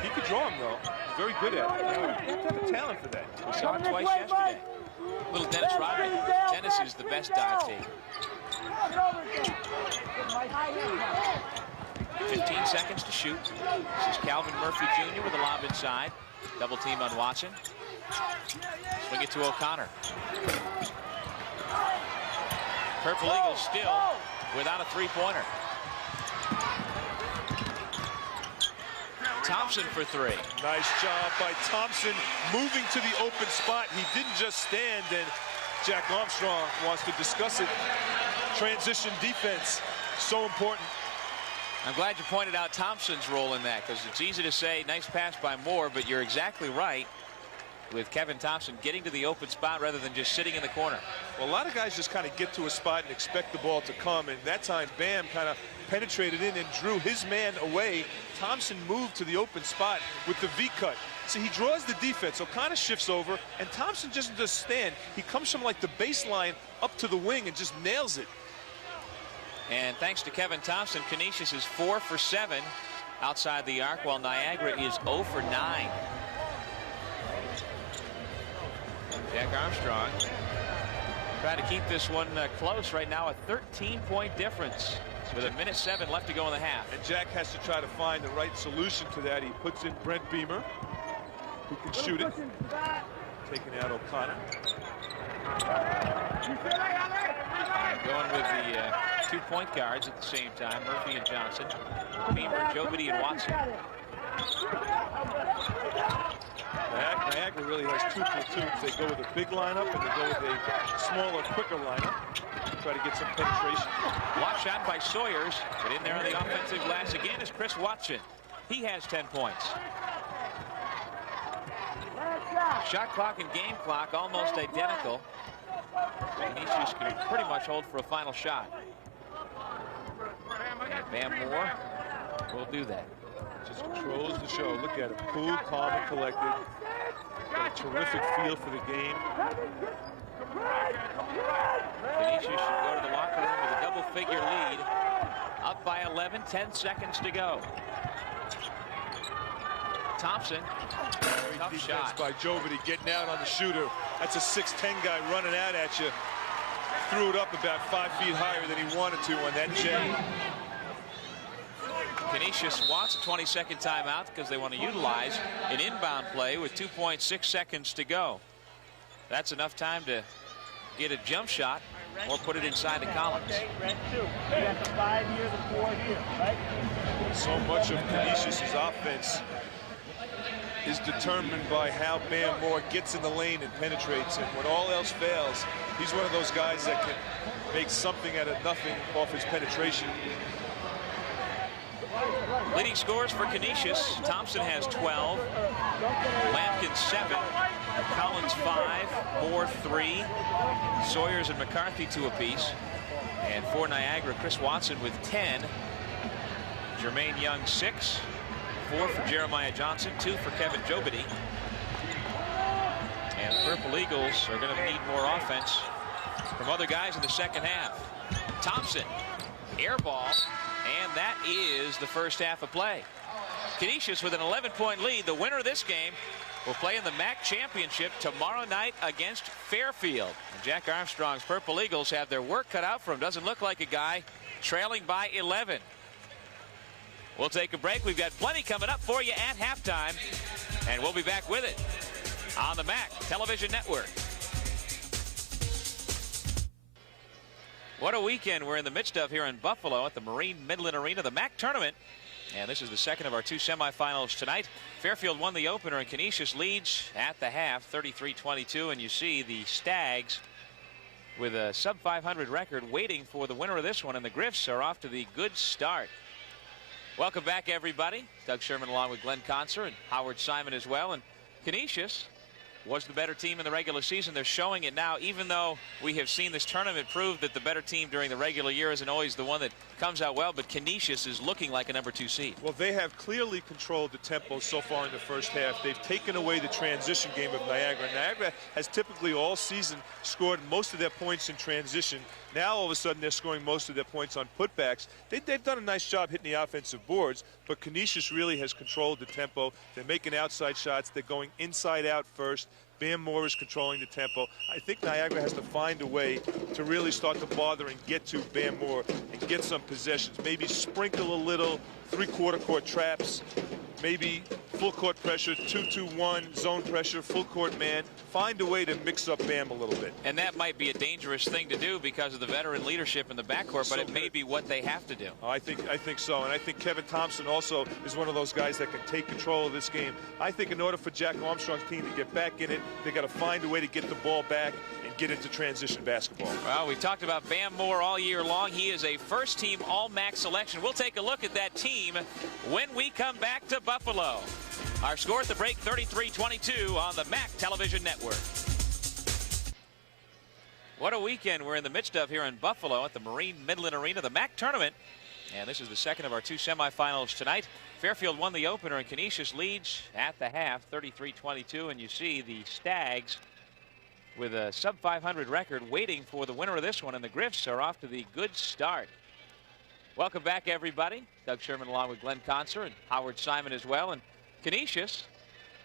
He could draw him, though. He's very good at it. You have to have a talent for that. We saw it twice yesterday. Little Dennis Rodman. Dennis is the best dive tape. 15 seconds to shoot. This is Calvin Murphy Jr. with a lob inside. Double team on Watson. Swing it to O'Connor. Purple Eagles still without a three-pointer. Thompson for 3. Nice job by Thompson moving to the open spot. He didn't just stand, and Jack Armstrong wants to discuss it. Transition defense, so important. I'm glad you pointed out Thompson's role in that, because it's easy to say nice pass by Moore, but you're exactly right with Kevin Thompson getting to the open spot rather than just sitting in the corner. Well, a lot of guys just kind of get to a spot and expect the ball to come, and that time Bam kind of penetrated in and drew his man away. Thompson moved to the open spot with the V-cut. So he draws the defense. O'Connor shifts over, and Thompson just doesn't stand. He comes from like the baseline up to the wing and just nails it. And thanks to Kevin Thompson, Canisius is 4 for 7 outside the arc, while Niagara is 0 for 9. Jack Armstrong trying to keep this one close right now. A 13-point difference with 1:07 left to go in the half. And Jack has to try to find the right solution to that. He puts in Brent Beamer, who can shoot it. Taking out O'Connor. Going with the 2 point guards at the same time, Murphy and Johnson. Beamer, Jobity, and Watson. Niagara really has 2 platoons. They go with a big lineup and they go with a smaller, quicker lineup. Try to get some penetration. Block shot by Sawyers, but in there on the offensive glass again is Chris Watson. He has 10 points. Shot clock and game clock almost identical. Canisius can pretty much hold for a final shot. And Bam Moore will do that. Just controls the show. Look at him. Cool, calm, and collected. Got a terrific feel for the game. Canisius should go to the locker room with a double-figure lead. Up by 11, 10 seconds to go. Thompson, tough shot by Jovity, getting out on the shooter. That's a 6'10" guy running out at you. Threw it up about 5 feet higher than he wanted to on that J. Canisius wants a 20-second timeout because they want to utilize an inbound play with 2.6 seconds to go. That's enough time to get a jump shot or put it inside the columns. So much of Canisius' offense is determined by how Bam Moore gets in the lane and penetrates. And when all else fails, he's one of those guys that can make something out of nothing off his penetration. Leading scores for Canisius. Thompson has 12. Lampkin 7. Collins 5. Moore 3. Sawyers and McCarthy 2 apiece. And for Niagara, Chris Watson with 10. Jermaine Young 6. 4 for Jeremiah Johnson. 2 for Kevin Jobity. And the Purple Eagles are going to need more offense from other guys in the second half. Thompson, air ball. And that is the first half of play. Canisius with an 11-point lead. The winner of this game will play in the MAAC championship tomorrow night against Fairfield. And Jack Armstrong's Purple Eagles have their work cut out for them. Doesn't look like a guy trailing by 11. We'll take a break. We've got plenty coming up for you at halftime. And we'll be back with it on the MAAC Television Network. What a weekend we're in the midst of here in Buffalo at the Marine Midland Arena. The MAAC tournament And this is the second of our two semifinals tonight. Fairfield won the opener, and Canisius leads at the half 33-22. And you see the Stags with a sub-500 record waiting for the winner of this one. And the Griffs are off to the good start. Welcome back, everybody. Doug Sherman along with Glenn Conser and Howard Simon as well. And Canisius was the better team in the regular season. They're showing it now, even though we have seen this tournament prove that the better team during the regular year isn't always the one that comes out well, but Canisius is looking like a #2 seed. Well, they have clearly controlled the tempo so far in the first half. They've taken away the transition game of Niagara. Niagara has typically all season scored most of their points in transition. Now, all of a sudden, they're scoring most of their points on putbacks. They've done a nice job hitting the offensive boards, but Canisius really has controlled the tempo. They're making outside shots. They're going inside out first. Bam Moore is controlling the tempo. I think Niagara has to find a way to really start to bother and get to Bam Moore and get some possessions. Maybe sprinkle a little three-quarter court traps. Maybe full court pressure, 2-2-1, zone pressure, full court man. Find a way to mix up Bam a little bit. And that might be a dangerous thing to do because of the veteran leadership in the backcourt, but it may be what they have to do. I think so. And I think Kevin Thompson also is one of those guys that can take control of this game. I think in order for Jack Armstrong's team to get back in it, they got to find a way to get the ball back and get into transition basketball. Well, we talked about Bam Moore all year long. He is a first-team All-MAAC selection. We'll take a look at that team when we come back to Buffalo. Our score at the break, 33-22 on the MAAC Television Network. What a weekend we're in the midst of here in Buffalo at the Marine Midland Arena, the MAAC tournament. And this is the second of our two semifinals tonight. Fairfield won the opener, and Canisius leads at the half 33-22. And you see the Stags with a sub-500 record waiting for the winner of this one. And the Griffs are off to the good start. Welcome back, everybody. Doug Sherman along with Glenn Conser and Howard Simon as well. And Canisius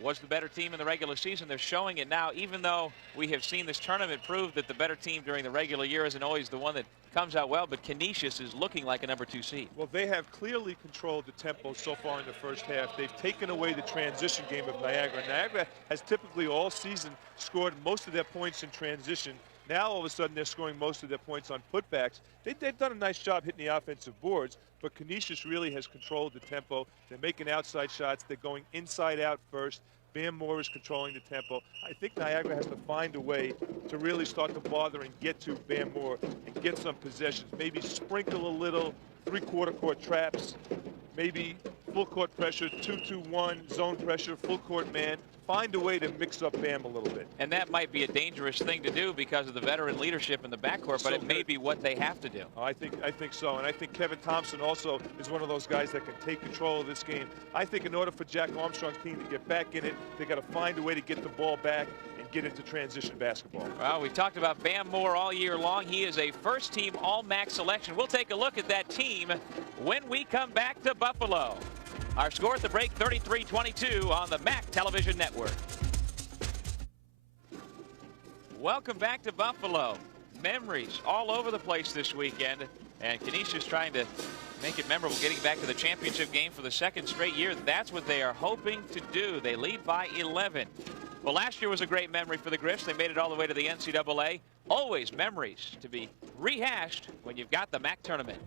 was the better team in the regular season. They're showing it now, even though we have seen this tournament prove that the better team during the regular year isn't always the one that comes out well, but Canisius is looking like a #2 seed. Well, they have clearly controlled the tempo so far in the first half. They've taken away the transition game of Niagara. Niagara has typically all season scored most of their points in transition. Now, all of a sudden, they're scoring most of their points on putbacks. They've done a nice job hitting the offensive boards, but Canisius really has controlled the tempo. They're making outside shots. They're going inside out first. Bam Moore is controlling the tempo. I think Niagara has to find a way to really start to bother and get to Bam Moore and get some possessions. Maybe sprinkle a little three-quarter court traps. Maybe full court pressure, 2-2-1, zone pressure, full court man. Find a way to mix up Bam a little bit. And that might be a dangerous thing to do because of the veteran leadership in the backcourt, but it may be what they have to do. I think so. And I think Kevin Thompson also is one of those guys that can take control of this game. I think in order for Jack Armstrong's team to get back in it, they got to find a way to get the ball back and get into transition basketball. Well, we talked about Bam Moore all year long. He is a first-team All-MAAC selection. We'll take a look at that team when we come back to Buffalo. Our score at the break, 33-22 on the MAAC Television Network. Welcome back to Buffalo. Memories all over the place this weekend, and Canisius trying to make it memorable, getting back to the championship game for the second straight year. That's what they are hoping to do. They lead by 11. Well, last year was a great memory for the Griffs. They made it all the way to the NCAA. Always memories to be rehashed when you've got the MAAC tournament.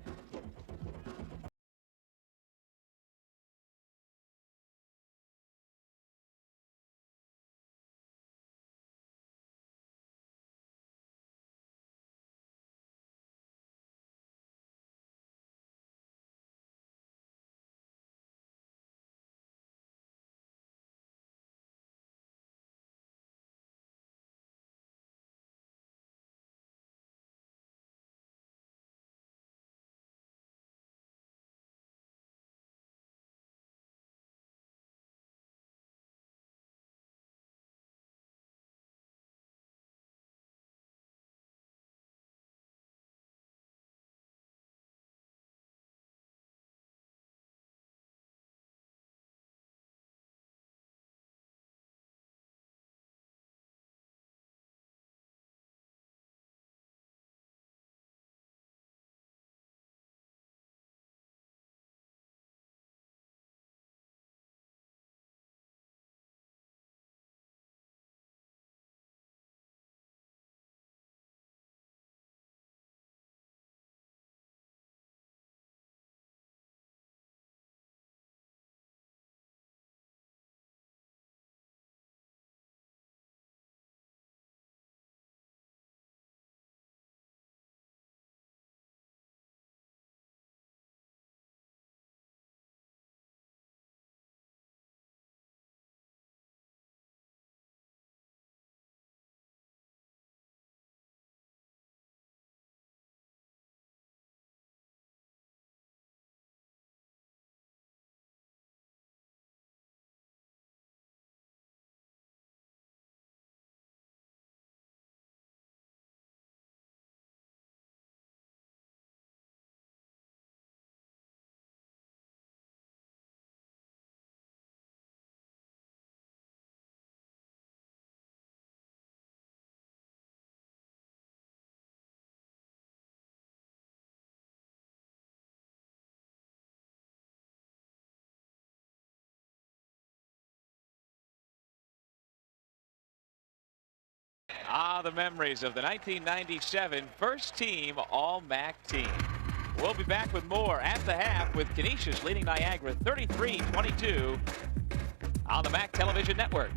Ah, the memories of the 1997 first team All-MAAC team. We'll be back with more at the half with Canisius leading Niagara 33-22 on the MAAC Television Network.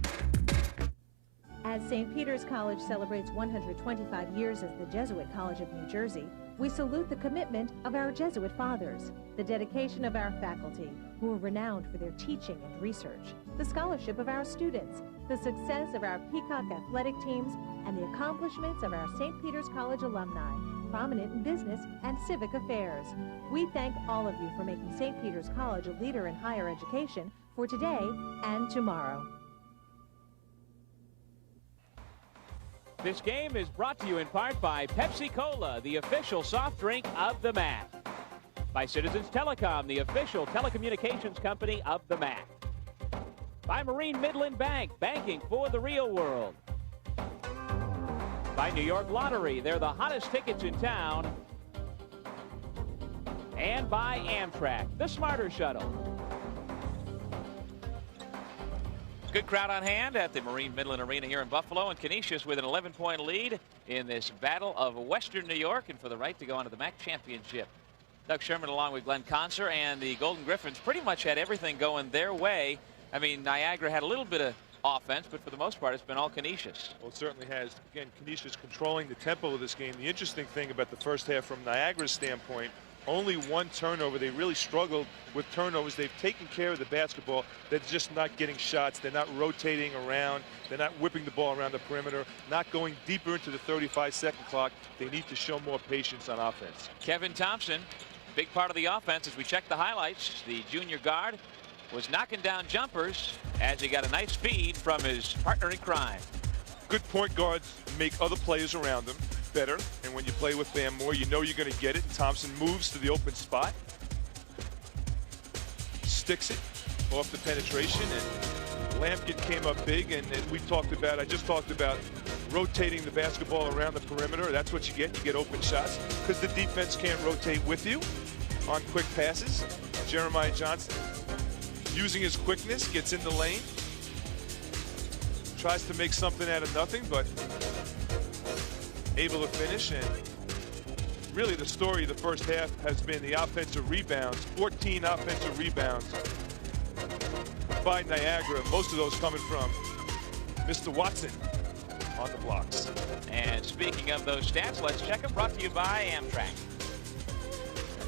As St. Peter's College celebrates 125 years as the Jesuit College of New Jersey, we salute the commitment of our Jesuit fathers, the dedication of our faculty, who are renowned for their teaching and research, the scholarship of our students, the success of our Peacock athletic teams, and the accomplishments of our St. Peter's College alumni, prominent in business and civic affairs. We thank all of you for making St. Peter's College a leader in higher education for today and tomorrow. This game is brought to you in part by Pepsi-Cola, the official soft drink of the MAAC. By Citizens Telecom, the official telecommunications company of the MAAC. By Marine Midland Bank, banking for the real world. By New York Lottery, they're the hottest tickets in town. And by Amtrak, the smarter shuttle. Good crowd on hand at the Marine Midland Arena here in Buffalo, and Canisius with an 11-point lead in this battle of Western New York and for the right to go on to the MAAC championship. Doug Sherman along with Glenn Conser, and the Golden Griffins pretty much had everything going their way. I mean, Niagara had a little bit of offense, but for the most part, it's been all Canisius. Well, it certainly has. Again, Canisius controlling the tempo of this game. The interesting thing about the first half from Niagara's standpoint, only one turnover. They really struggled with turnovers. They've taken care of the basketball. They're just not getting shots. They're not rotating around. They're not whipping the ball around the perimeter, not going deeper into the 35-second clock. They need to show more patience on offense. Kevin Thompson, big part of the offense as we check the highlights. The junior guard was knocking down jumpers as he got a nice feed from his partner in crime. Good point guards make other players around them better, and when you play with Bam Moore, you know you're going to get it. Thompson moves to the open spot, sticks it off the penetration, and Lampkin came up big, and I just talked about rotating the basketball around the perimeter. That's what you get open shots, because the defense can't rotate with you on quick passes. Jeremiah Johnson, using his quickness, gets in the lane, tries to make something out of nothing, but able to finish. And really the story of the first half has been the offensive rebounds. 14 offensive rebounds by Niagara, most of those coming from Mr. Watson on the blocks. And speaking of those stats, let's check them. Brought to you by Amtrak.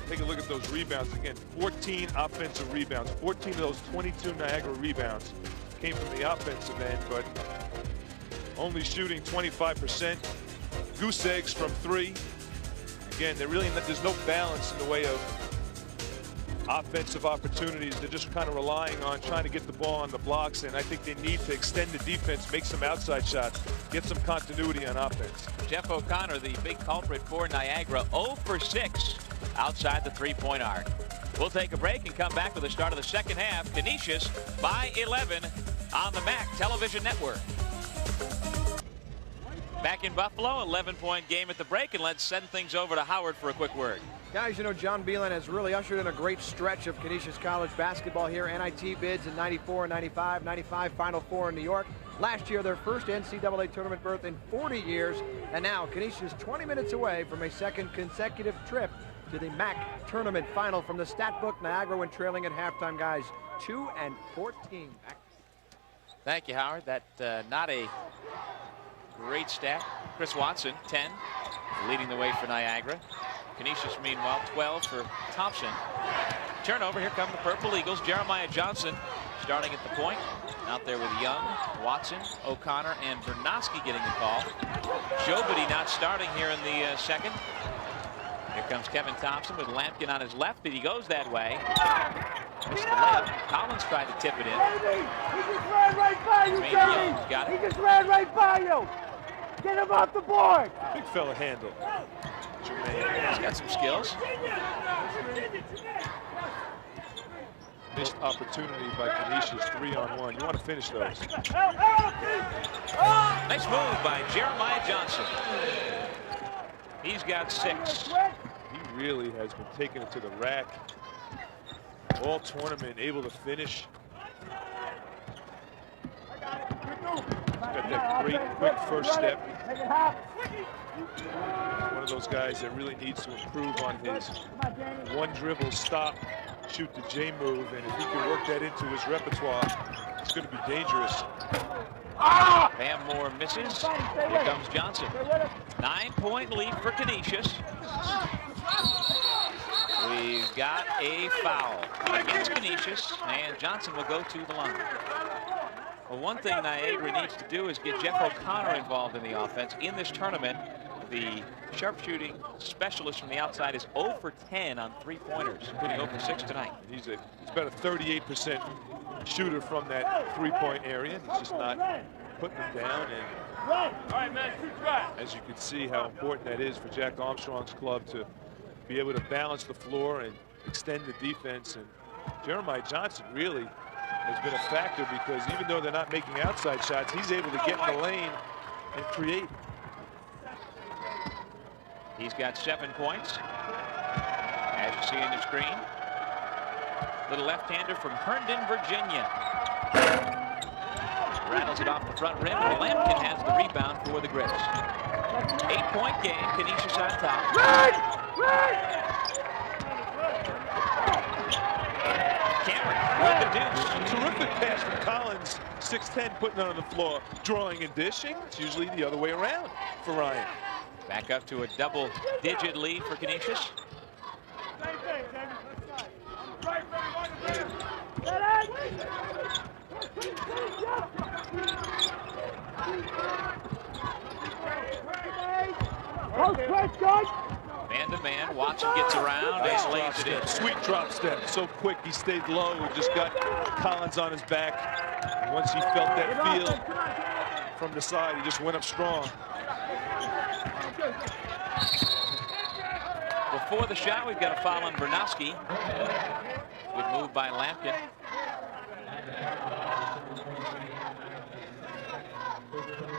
Take a look at those rebounds again. 14 offensive rebounds. 14 of those 22 Niagara rebounds came from the offensive end, but only shooting 25%. Goose eggs from three. Again, there's no balance in the way of offensive opportunities. They're just kind of relying on trying to get the ball on the blocks, and I think they need to extend the defense, make some outside shots, get some continuity on offense. Jeff O'Connor, the big culprit for Niagara, 0 for 6 outside the three-point arc. We'll take a break and come back with the start of the second half. Canisius by 11 on the MAAC Television Network. Back in Buffalo, 11-point game at the break, and let's send things over to Howard for a quick word. Guys, you know, John Beelan has really ushered in a great stretch of Canisius College basketball here. NIT bids in 94 and 95, 95 Final Four in New York. Last year, their first NCAA tournament berth in 40 years. And now, Canisius 20 minutes away from a second consecutive trip to the MAAC tournament final. From the stat book, Niagara went trailing at halftime, guys, 2-14. Back. Thank you, Howard. That not a great stat. Chris Watson, 10, leading the way for Niagara. Canisius, meanwhile, 12 for Thompson. Turnover. Here come the Purple Eagles. Jeremiah Johnson starting at the point. Out there with Young, Watson, O'Connor, and Vernosky getting the call. Jobity not starting here in the second. Here comes Kevin Thompson with Lampkin on his left, but he goes that way. Missed the layup. Collins tried to tip it in. He just ran right by you, Johnny. Got it. He just ran right by you. Get him off the board. Big fella handle. He's got some skills. Missed opportunity by Canisius, 3-on-1. You want to finish those. Nice move by Jeremiah Johnson. He's got 6. He really has been taking it to the rack all tournament, able to finish. He's got that great quick first step. One of those guys that really needs to improve on his one dribble stop, shoot the J move, and if he can work that into his repertoire, it's going to be dangerous. Bam Moore misses. Here comes Johnson. 9-point lead for Canisius. We've got a foul against Canisius, and Johnson will go to the line. Well, one thing Niagara needs to do is get Jeff O'Connor involved in the offense. In this tournament, the sharpshooting specialist from the outside is 0 for 10 on three-pointers, including 0 for 6 tonight. He's about a 38% shooter from that three-point area. He's just not putting them down. And as you can see how important that is for Jack Armstrong's club to be able to balance the floor and extend the defense. And Jeremiah Johnson really has been a factor, because even though they're not making outside shots, he's able to get in the lane and create. He's got 7 points, as you see on your screen. Little left-hander from Herndon, Virginia. Rattles it off the front rim, and Lampkin has the rebound for the Griffs. 8-point game, Canisius on top. Cameron with the deuce. Terrific pass from Collins, 6'10", putting it on the floor, drawing and dishing. It's usually the other way around for Ryan. Back up to a double-digit lead for Canisius. Man-to-man, Watson gets around and lays it in. Sweet drop step, so quick. He stayed low, just got Collins on his back. And once he felt that feel from the side, he just went up strong. Before the shot, we've got a foul on Bernowski. Good move by Lampkin.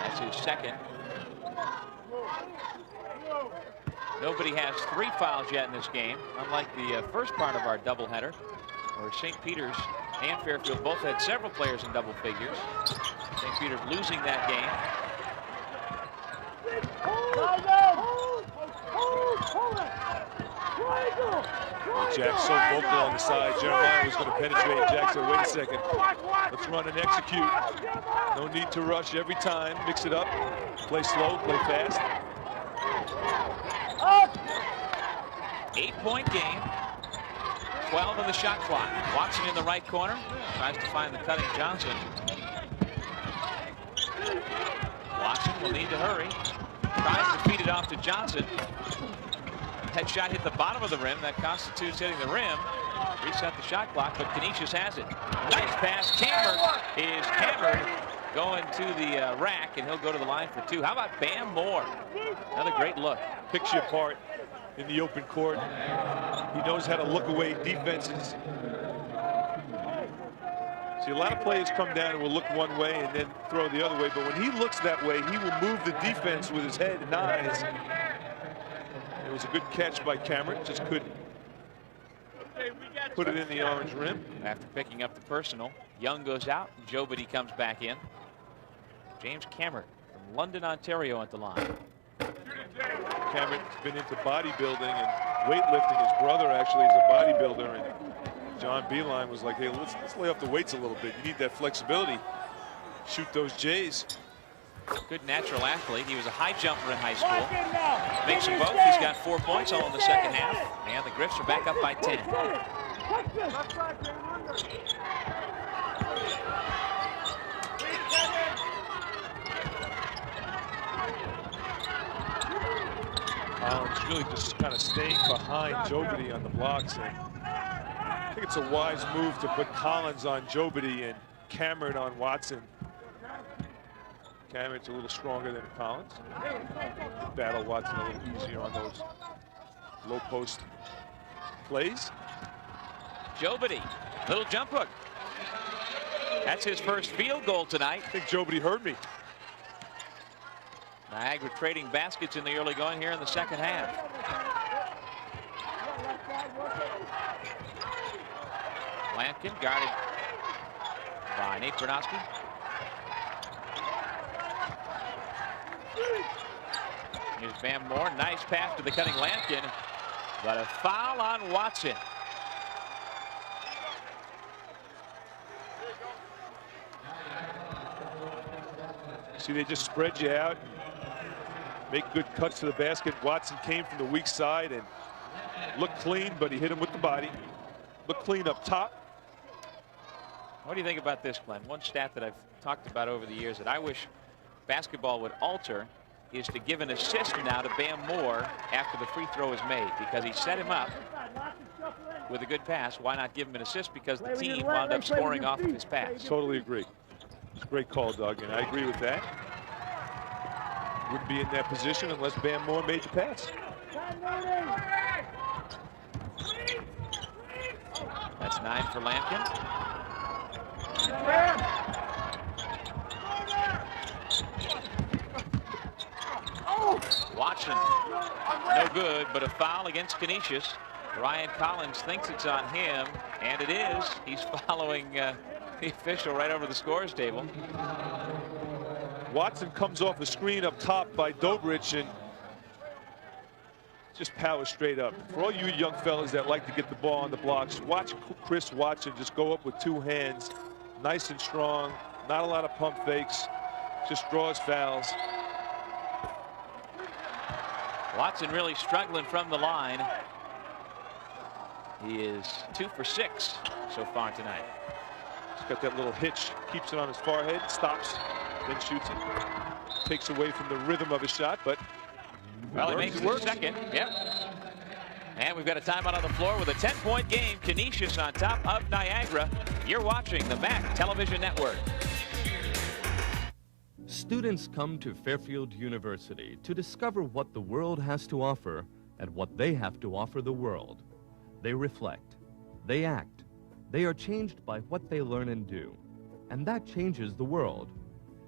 That's his second. Nobody has 3 fouls yet in this game, unlike the first part of our doubleheader, where St. Peter's and Fairfield both had several players in double figures. St. Peter's losing that game. Jack's so vocal on the side. Jeremiah was going to penetrate. Jack said, wait a second. Let's run and execute. No need to rush every time. Mix it up. Play slow, play fast. 8-point game. 12 on the shot clock. Watson in the right corner. Tries to find the cutting Johnson. Watson will need to hurry. Tries to feed it off to Johnson. That shot hit the bottom of the rim. That constitutes hitting the rim. Reset the shot clock, but Canisius has it. Nice pass. Cameron is hammered going to the rack, and he'll go to the line for 2. How about Bam Moore? Another great look. Picks you apart in the open court. He knows how to look away defenses. See, a lot of players come down and will look one way and then throw the other way, but when he looks that way, he will move the defense with his head and eyes. It was a good catch by Cameron, just couldn't put it in the orange rim. After picking up the personal, Young goes out, and Jobity comes back in. James Cameron from London, Ontario at the line. Cameron's been into bodybuilding and weightlifting. His brother actually is a bodybuilder, and John Beeline was like, hey, let's lay off the weights a little bit. You need that flexibility. Shoot those J's. Good natural athlete. He was a high jumper in high school. Makes them both. He's got 4 points all in the second half. And the Griffs are back up by 10. Collins really just kind of staying behind Jobity on the blocks. And I think it's a wise move to put Collins on Jobity and Cameron on Watson. Cameron's a little stronger than Collins. Battle Watson a little easier on those low post plays. Jobity, little jump hook. That's his first field goal tonight. I think Jobity heard me. Niagara trading baskets in the early going here in the second half. Lampkin guarded by Nate Bernowski. Here's Bam Moore. Nice pass to the cutting Lampkin, but a foul on Watson. See, they just spread you out, make good cuts to the basket. Watson came from the weak side and looked clean, but he hit him with the body. Looked clean up top. What do you think about this, Glenn? One stat that I've talked about over the years that I wish basketball would alter is to give an assist now to Bam Moore after the free throw is made, because he set him up with a good pass. Why not give him an assist? Because the team wound up scoring off of his pass. Totally agree. It's a great call, Doug, and I agree with that. Wouldn't be in that position unless Bam Moore made the pass. That's 9 for Lampkin. Watson, no good, but a foul against Canisius. Ryan Collins thinks it's on him, and it is. He's following the official right over the scores table. Watson comes off a screen up top by Dobrich and just powers straight up. For all you young fellas that like to get the ball on the blocks, watch Chris Watson just go up with 2 hands, nice and strong, not a lot of pump fakes, just draws fouls. Watson really struggling from the line. He is 2 for 6 so far tonight. He's got that little hitch, keeps it on his forehead, stops, then shoots it. Takes away from the rhythm of his shot, but well, he makes the second. Yep. And we've got a timeout on the floor with a 10-point game. Canisius on top of Niagara. You're watching the MAAC Television Network. Students come to Fairfield University to discover what the world has to offer and what they have to offer the world. They reflect, they act, they are changed by what they learn and do, and that changes the world.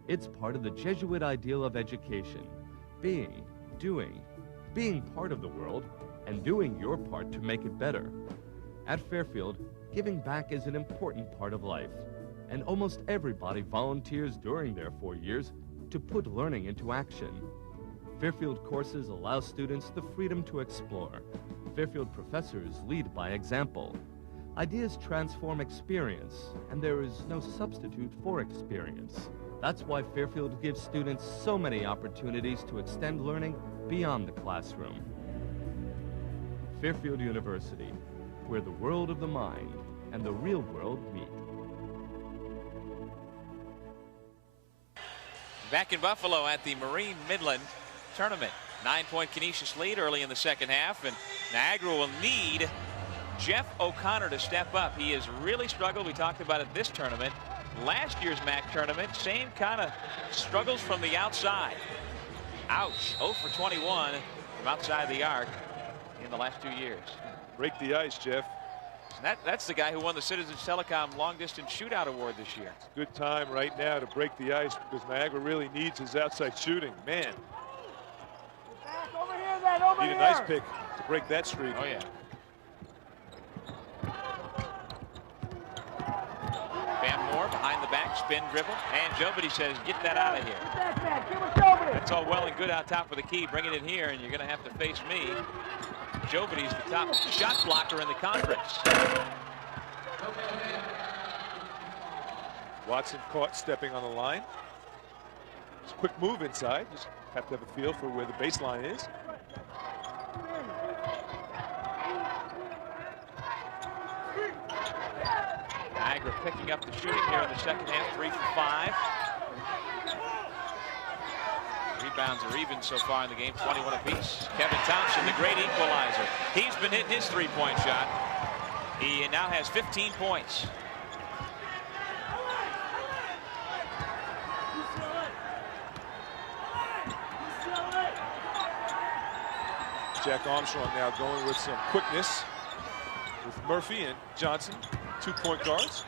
It's part of the Jesuit ideal of education, being, doing, being part of the world, and doing your part to make it better. At Fairfield, giving back is an important part of life, and almost everybody volunteers during their 4 years to put learning into action. Fairfield courses allow students the freedom to explore. Fairfield professors lead by example. Ideas transform experience, and there is no substitute for experience. That's why Fairfield gives students so many opportunities to extend learning beyond the classroom. Fairfield University, where the world of the mind and the real world meet. Back in Buffalo at the Marine Midland tournament. 9-point Canisius lead early in the second half, and Niagara will need Jeff O'Connor to step up. He has really struggled. We talked about it this tournament. Last year's MAAC tournament, same kind of struggles from the outside. Ouch. 0 for 21 from outside the arc in the last 2 years. Break the ice, Jeff. That's the guy who won the Citizens Telecom Long Distance Shootout Award this year. It's a good time right now to break the ice because Niagara really needs his outside shooting. Man. Over here, then, over Need here. a nice pick to break that streak. Oh, yeah. Bam Moore behind the back, spin dribble, and Jobity says, get that out of here. Back, man. Give us Jobity. That's all well and good out top of the key. Bring it in here, and you're going to have to face me. Jobity's the top shot blocker in the conference. Watson caught stepping on the line. It's a quick move inside. Just have to have a feel for where the baseline is. Niagara picking up the shooting here in the second half, 3 for 5. Rebounds are even so far in the game, 21 apiece. Kevin Thompson, the great equalizer. He's been hitting his three-point shot. He now has 15 points. Jack Armstrong now going with some quickness with Murphy and Johnson, 2-point guards.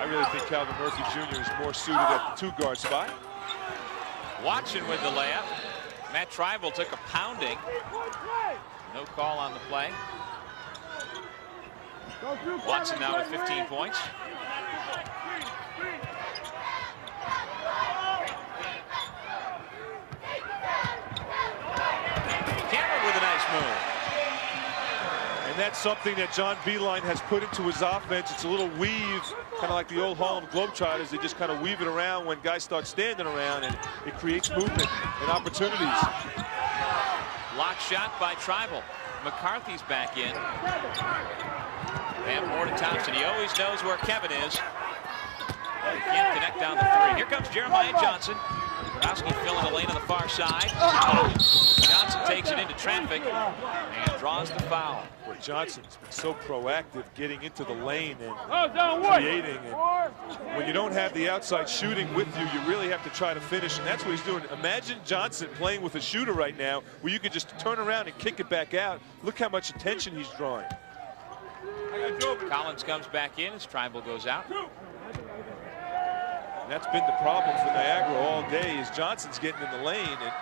I really think Calvin Murphy Jr. is more suited at the 2-guard spot. Watson with the layup. Matt Tribal took a pounding. No call on the play. Watson now with 15 points. that's something that John Beeline has put into his offense. It's a little weave, kind of like the old Harlem Globetrotters. They just kind of weave it around when guys start standing around, and it creates movement and opportunities. Block shot by Tribal. McCarthy's back in. And Moore to Thompson. He always knows where Kevin is. He can't connect down the three. Here comes Jeremiah Johnson. Browski filling the lane on the far side. Johnson takes it into traffic and draws the foul. Well, Johnson's been so proactive getting into the lane and creating. And when you don't have the outside shooting with you, you really have to try to finish, and that's what he's doing. Imagine Johnson playing with a shooter right now where you could just turn around and kick it back out. Look how much attention he's drawing. Collins comes back in as Tribal goes out. And that's been the problem for Niagara all day, is Johnson's getting in the lane, and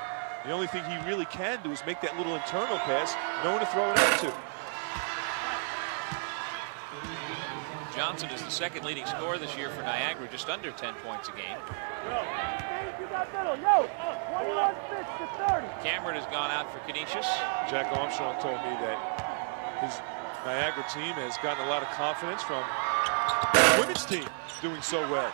the only thing he really can do is make that little internal pass, no one to throw it out to. Johnson is the second leading scorer this year for Niagara, just under 10 points a game. Cameron has gone out for Canisius. Jack Armstrong told me that his Niagara team has gotten a lot of confidence from the women's team doing so well.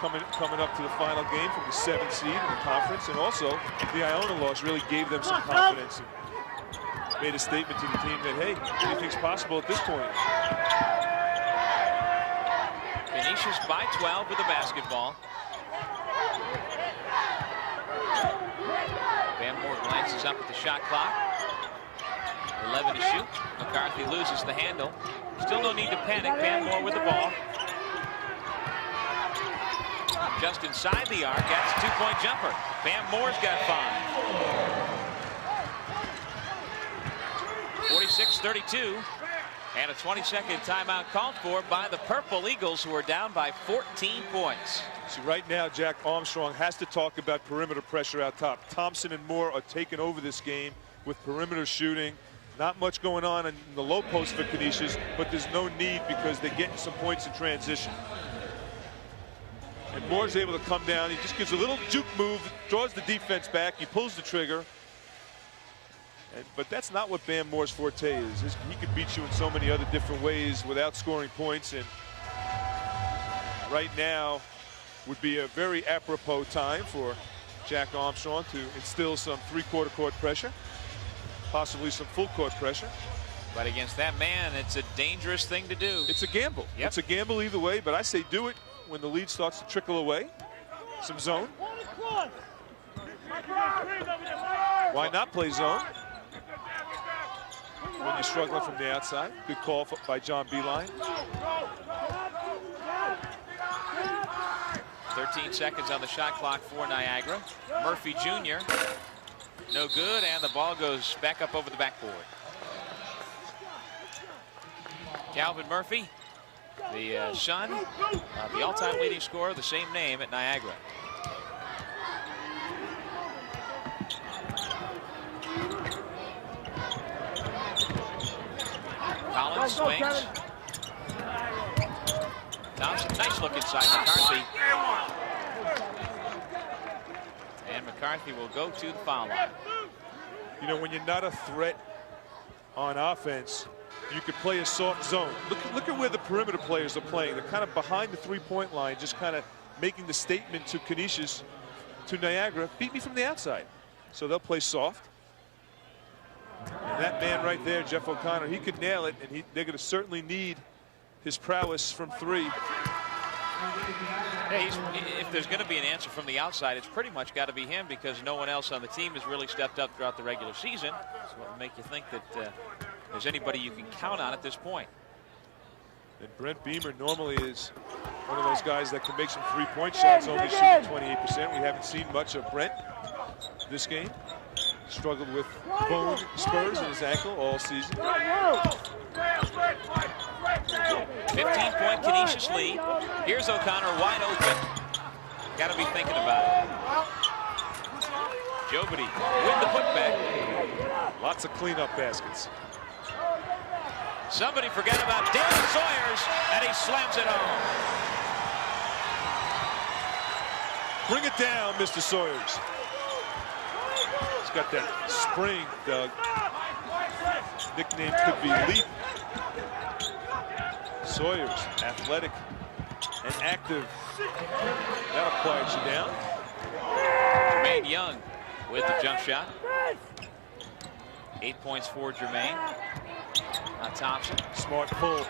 Coming up to the final game from the 7th seed in the conference, and also the Iona loss really gave them some confidence and made a statement to the team that, hey, anything's possible at this point. Canisius by 12 with the basketball. Van Moore glances up at the shot clock. 11 to shoot. McCarthy loses the handle. Still no need to panic. Van Moore with the ball. Just inside the arc, that's a two-point jumper. Van Moore's got 5. 46-32, and a 20-second timeout called for by the Purple Eagles, who are down by 14 points. See, right now, Jack Armstrong has to talk about perimeter pressure out top. Thompson and Moore are taking over this game with perimeter shooting. Not much going on in the low post for Canisius, but there's no need because they're getting some points in transition. And Moore's able to come down. He just gives a little juke move, draws the defense back. He pulls the trigger. But that's not what Van Moore's forte is. He can beat you in so many other different ways without scoring points. And right now would be a very apropos time for Jack Armstrong to instill some three-quarter court pressure, possibly some full court pressure. But against that man, it's a dangerous thing to do. It's a gamble. Yep. It's a gamble either way, but I say do it when the lead starts to trickle away. Some zone. Why not play zone when you're struggling from the outside? Good call by John Beeline. 13 seconds on the shot clock for Niagara. Murphy Jr. no good, and the ball goes back up over the backboard. Calvin Murphy, the son of the all-time leading scorer, the same name at Niagara. Collins swings. Thompson, nice look inside McCarthy. And McCarthy will go to the foul line. You know, when you're not a threat on offense, you could play a soft zone. Look at where the perimeter players are playing. They're kind of behind the three-point line, just kind of making the statement to Canisius, to Niagara, beat me from the outside. So they'll play soft. And that man right there, Jeff O'Connor, he could nail it, and they're going to certainly need his prowess from three. Hey, if there's going to be an answer from the outside, it's pretty much got to be him, because no one else on the team has really stepped up throughout the regular season. So it will make you think that there's anybody you can count on at this point. And Brent Beamer normally is one of those guys that can make some three-point shots, only shooting 28%. We haven't seen much of Brent this game. Struggled with bone spurs in his ankle all season. 15-point Canisius lead. Here's O'Connor wide open. Got to be thinking about it. Jobity with the putback. Lots of cleanup baskets. Somebody forgot about Dan Sawyers, and he slams it home. Bring it down, Mr. Sawyers. He's got that spring, Doug. Nickname could be Leap Sawyers, athletic and active. That'll quiet you down. Jermaine Young with the jump shot. 8 points for Jermaine. Now Thompson. Smart pull.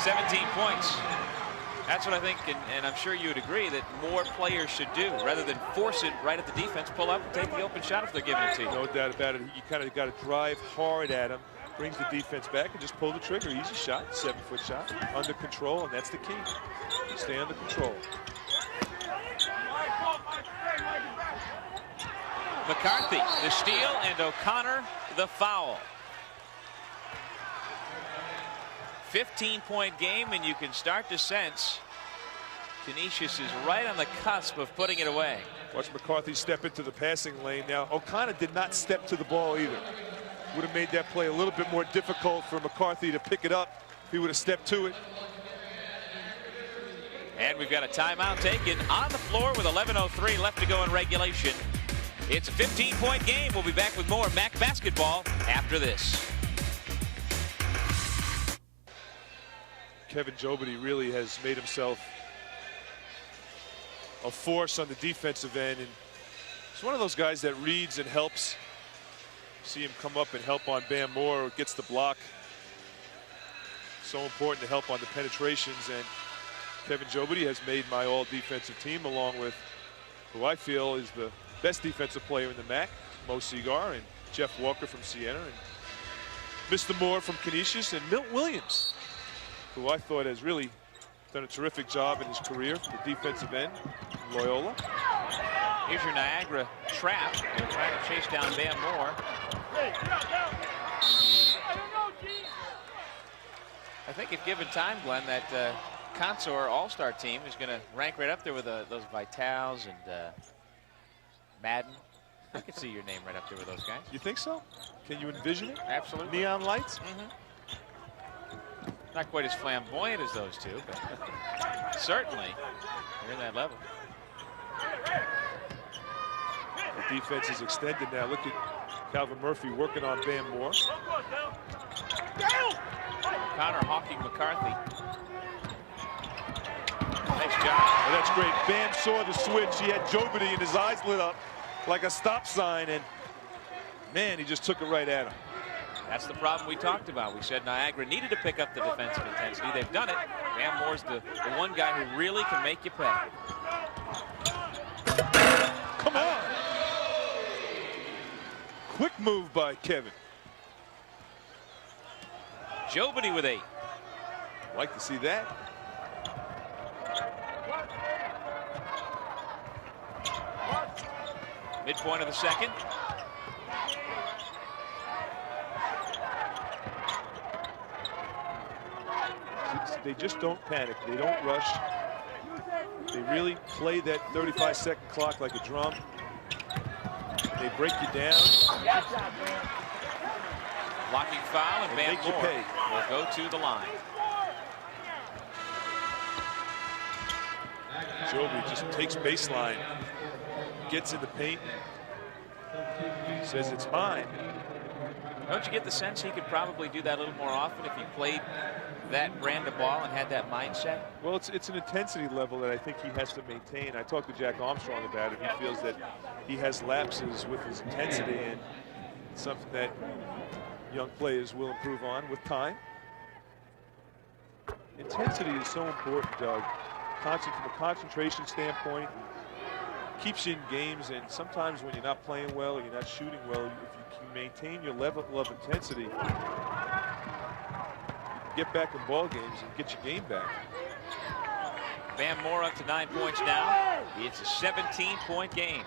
17 points. That's what I think, and I'm sure you would agree, that more players should do. Rather than force it right at the defense, pull up and take the open shot if they're giving it to you. No doubt about it. You kind of got to drive hard at him, brings the defense back, and just pull the trigger. Easy shot, 7-foot shot, under control, and that's the key. Stay under control. McCarthy, the steal, and O'Connor, the foul. 15-point game, and you can start to sense Canisius is right on the cusp of putting it away. Watch McCarthy step into the passing lane. Now, O'Connor did not step to the ball either. Would have made that play a little bit more difficult for McCarthy to pick it up if he would have stepped to it. And we've got a timeout taken on the floor with 11:03 left to go in regulation. It's a 15-point game. We'll be back with more MAAC basketball after this. Kevin Jobity really has made himself a force on the defensive end, and he's one of those guys that reads and helps. See him come up and help on Bam Moore, gets the block. So important to help on the penetrations, and Kevin Jobity has made my all-defensive team, along with who I feel is the best defensive player in the MAAC, Mo Segar and Jeff Walker from Siena, and Mr. Moore from Canisius, and Milt Williams, who I thought has really done a terrific job in his career, the defensive end, Loyola. Here's your Niagara trap. They're trying to chase down Bam Moore. I think if given time, Glenn, that Consor All-Star team is going to rank right up there with those Vitals and Madden. I could see your name right up there with those guys. You think so? Can you envision it? Absolutely. Neon lights? Not quite as flamboyant as those two, but certainly they're in that level. The defense is extended now. Look at Calvin Murphy working on Bam Moore. O'Connor hawking McCarthy. Nice job. Oh, that's great. Bam saw the switch. He had Jobity and his eyes lit up like a stop sign, and man, he just took it right at him. That's the problem we talked about. We said Niagara needed to pick up the defensive intensity. They've done it. Bam Moore's the one guy who really can make you pay. Come on. Quick move by Kevin. Jobity with 8. Like to see that. Midpoint of the second. They just don't panic. They don't rush. They really play that 35-second clock like a drum. They break you down. Blocking foul, and Bam Moore will go to the line. Joby just takes baseline, gets in the paint, says it's mine. Don't you get the sense he could probably do that a little more often if he played that brand of ball and had that mindset? Well, it's an intensity level that I think he has to maintain. I talked to Jack Armstrong about it. He feels that he has lapses with his intensity, and it's something that young players will improve on with time. Intensity is so important, Doug. From a concentration standpoint, keeps you in games, and sometimes when you're not playing well or you're not shooting well, if you can maintain your level of intensity, you can get back in ball games and get your game back. Bam Moore up to 9 points now. It's a 17-point game.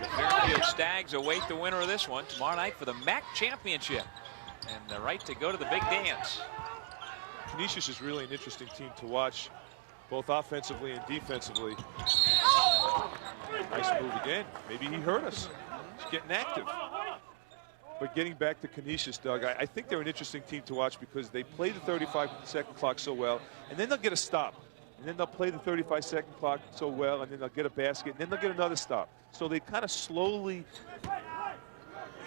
The Fairfield Stags await the winner of this one tomorrow night for the MAAC championship and the right to go to the big dance. Canisius is really an interesting team to watch, both offensively and defensively. Nice move again. Maybe he hurt us. He's getting active. But getting back to Canisius, Doug, I think they're an interesting team to watch because they play the 35-second clock so well, and then they'll get a stop. And then they'll play the 35-second clock so well, and then they'll get a basket, and then they'll get another stop. So they kind of slowly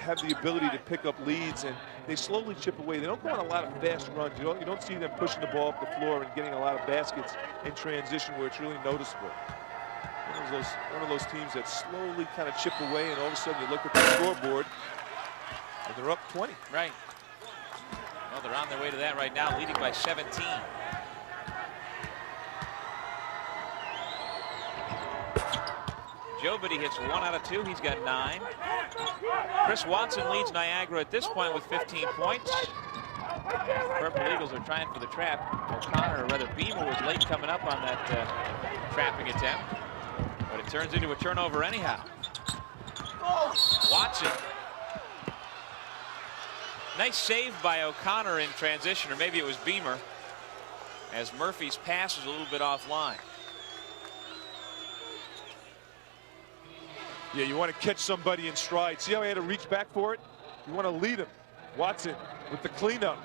have the ability to pick up leads, and they slowly chip away. They don't go on a lot of fast runs. You don't see them pushing the ball up the floor and getting a lot of baskets in transition where it's really noticeable. One of those teams that slowly kind of chip away, and all of a sudden you look at the scoreboard and they're up 20. Right. Well, they're on their way to that right now, leading by 17. Jobity hits 1 out of 2. He's got 9. Chris Watson leads Niagara at this point with 15 points. The Purple Eagles are trying for the trap. O'Connor, or rather Beamer, was late coming up on that trapping attempt. But it turns into a turnover anyhow. Watson. Nice save by O'Connor in transition, or maybe it was Beamer, as Murphy's pass was a little bit offline. Yeah, you want to catch somebody in stride. See how he had to reach back for it? You want to lead him. Watson with the cleanup.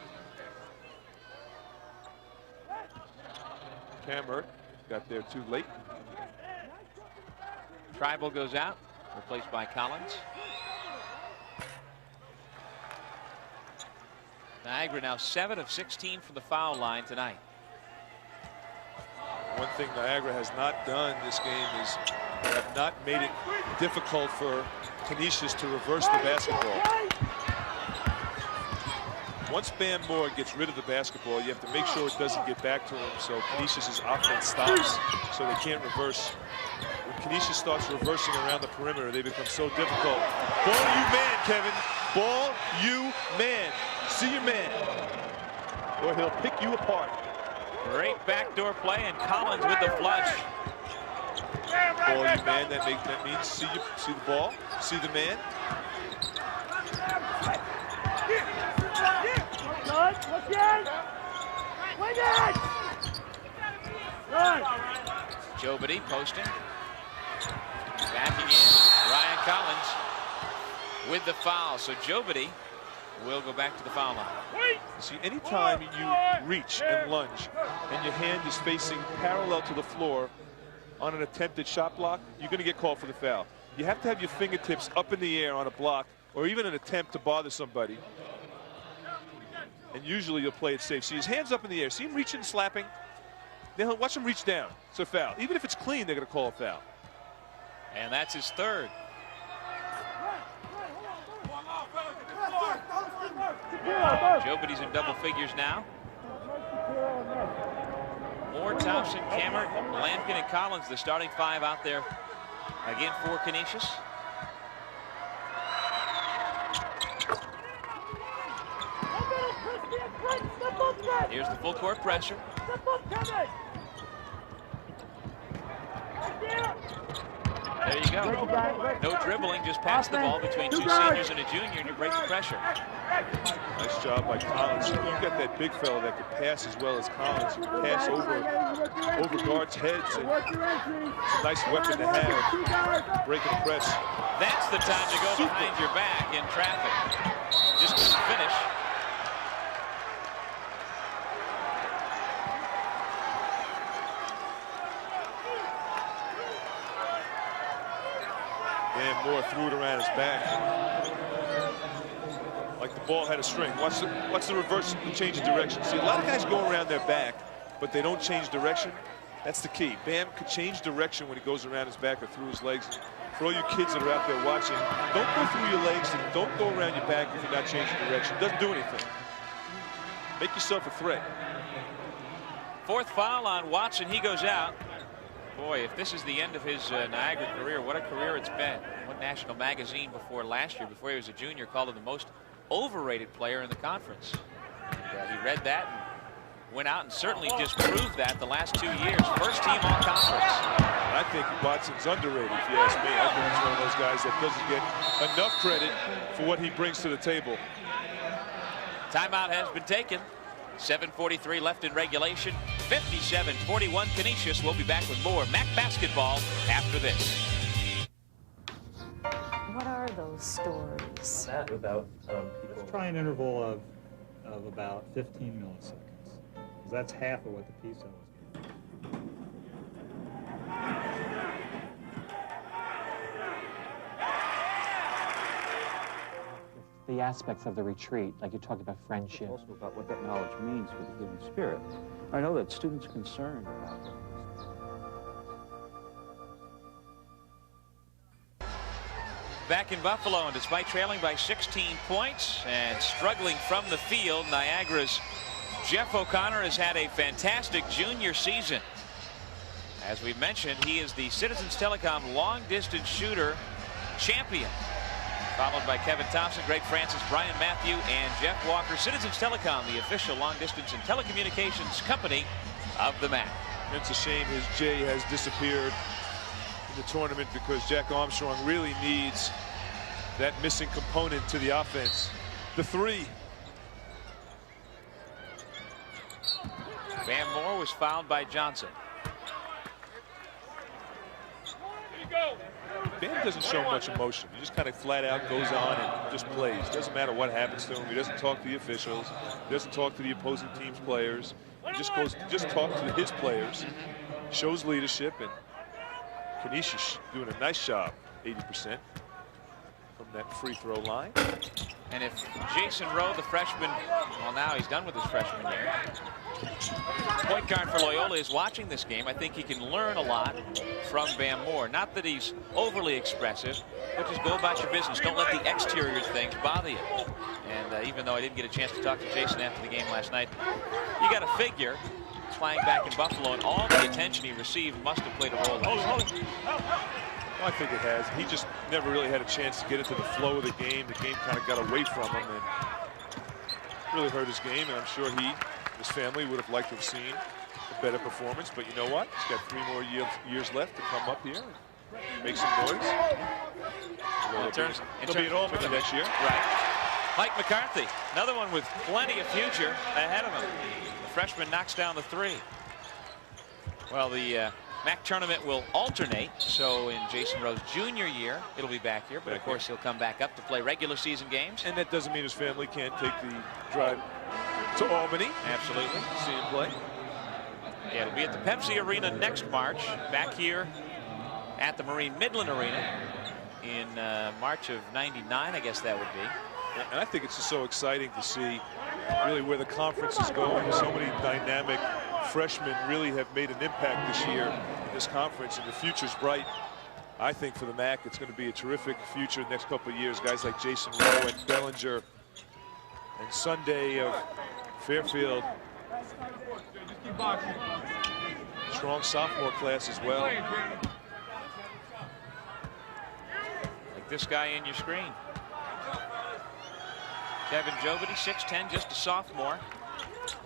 Cammer got there too late. Tribal goes out, replaced by Collins. Niagara now 7 of 16 from the foul line tonight. One thing Niagara has not done this game is they have not made it difficult for Canisius to reverse the basketball. Once Bam Moore gets rid of the basketball, you have to make sure it doesn't get back to him, so Canisius' offense stops, so they can't reverse. When Canisius starts reversing around the perimeter, they become so difficult. Ball you man, Kevin. Ball you man. See your man, or he'll pick you apart. Great backdoor play, and Collins with the flush. Ball you man, that means see the ball, see the man. Jobity posting. Backing in. Ryan Collins with the foul. So Jobity will go back to the foul line. See, anytime you reach and lunge and your hand is facing parallel to the floor on an attempted shot block, you're going to get called for the foul. You have to have your fingertips up in the air on a block or even an attempt to bother somebody. And usually you'll play it safe. See his hands up in the air. See him reaching and slapping. Then watch him reach down. It's a foul. Even if it's clean, they're going to call a foul. And that's his third. Jobity's in double figures now. Moore, Thompson, Cameron, Lampkin, and Collins, the starting 5 out there again for Canisius. Here's the full court pressure. There you go. No dribbling, just pass the ball between 2 seniors and a junior, and you break the pressure. Nice job by Collins. You've got that big fella that can pass as well as Collins. You can pass over guards' heads, and it's a nice weapon to have. Breaking the press. That's the time to go behind your back in traffic. Just couldn't finish. Dan Moore threw it around his back. Like the ball had a string. Watch the reverse, the change of direction. See, a lot of guys go around their back, but they don't change direction. That's the key. Bam could change direction when he goes around his back or through his legs. For all you kids that are out there watching, don't go through your legs and don't go around your back if you're not changing direction. It doesn't do anything. Make yourself a threat. 4th foul on Watson. He goes out. Boy, if this is the end of his Niagara career, what a career it's been. One national magazine before last year, before he was a junior, called him the most overrated player in the conference. And, he read that and went out and certainly just proved that the last 2 years. First team all conference. I think Watson's underrated, if you ask me. I think he's one of those guys that doesn't get enough credit for what he brings to the table. Timeout has been taken. 7:43 left in regulation. 57-41 Canisius. We'll be back with more MAAC basketball after this. What are those stories? That about people. Let's try an interval of about 15 milliseconds. Because that's half of what the PISA was. the aspects of the retreat, like you talked about friendship. It's also about what that knowledge means for the human spirit. I know that students are concerned about it. Back in Buffalo, and despite trailing by 16 points and struggling from the field, Niagara's Jeff O'Connor has had a fantastic junior season. As we mentioned, he is the Citizens Telecom long-distance shooter champion, followed by Kevin Thompson, Greg Francis, Brian Matthew, and Jeff Walker. Citizens Telecom, the official long-distance and telecommunications company of the MAAC. It's a shame his J has disappeared in the tournament, because Jack Armstrong really needs that missing component to the offense. The three. Van Moore was fouled by Johnson. Ben doesn't show much emotion. He just kind of flat out goes on and just plays. Doesn't matter what happens to him. He doesn't talk to the officials. He doesn't talk to the opposing team's players. He just talks to his players. Shows leadership, and Canisius doing a nice job, 80% from that free throw line. And if Jason Rowe, the freshman, well, now he's done with his freshman year, point guard for Loyola, is watching this game, I think he can learn a lot from Van Moore. Not that he's overly expressive, but just go about your business. Don't let the exterior things bother you. And even though I didn't get a chance to talk to Jason after the game last night, you got to figure playing back in Buffalo and all the attention he received must have played a role last night. Well, I think it has. He just never really had a chance to get into the flow of the game. The game kind of got away from him and really hurt his game. And I'm sure he, his family, would have liked to have seen a better performance. But you know what? He's got 3 more years left to come up here and make some noise. He'll be at Albany next year. Right. Mike McCarthy, another one with plenty of future ahead of him. The freshman knocks down the 3. Well, the MAAC tournament will alternate, so in Jason Rowe's junior year, it'll be back here, but of course he'll come back up to play regular season games. And that doesn't mean his family can't take the drive to Albany. Absolutely. See him play. Yeah, it'll be at the Pepsi Arena next March, back here at the Marine Midland Arena in March of '99, I guess that would be. And I think it's just so exciting to see really where the conference is going. So many dynamic freshmen really have made an impact this year in this conference, and the future's bright. I think for the MAAC, it's going to be a terrific future the next couple of years. Guys like Jason Rowe and Bellinger and Sunday of Fairfield. Strong sophomore class as well. Like this guy in your screen. Kevin Jobity, 6'10", just a sophomore.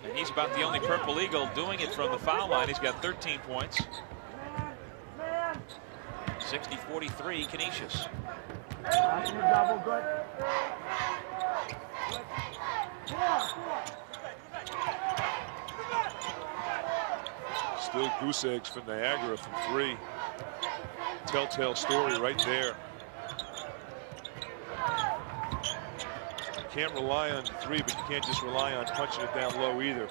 And he's about the only Purple Eagle doing it from the foul line. He's got 13 points. 60-43, Canisius. Still goose eggs for Niagara from 3. Telltale story right there. Can't rely on 3, but you can't just rely on punching it down low either.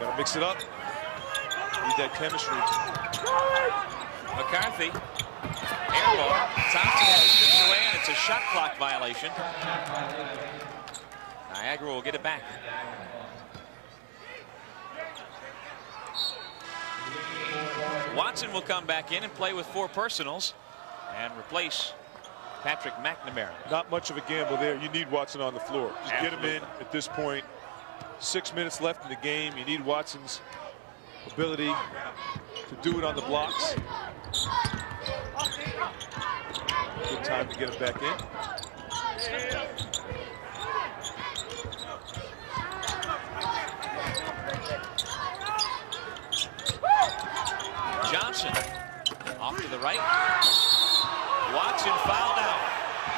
Gotta mix it up. Need that chemistry. McCarthy, airball. Thompson had it stripped away, and it's a shot clock violation. Niagara will get it back. Watson will come back in and play with 4 personals and replace Patrick McNamara. Not much of a gamble there. You need Watson on the floor. Just Absolutely. Get him in at this point. 6 minutes left in the game. You need Watson's ability to do it on the blocks. Good time to get him back in. Johnson off to the right. Watson fouled out.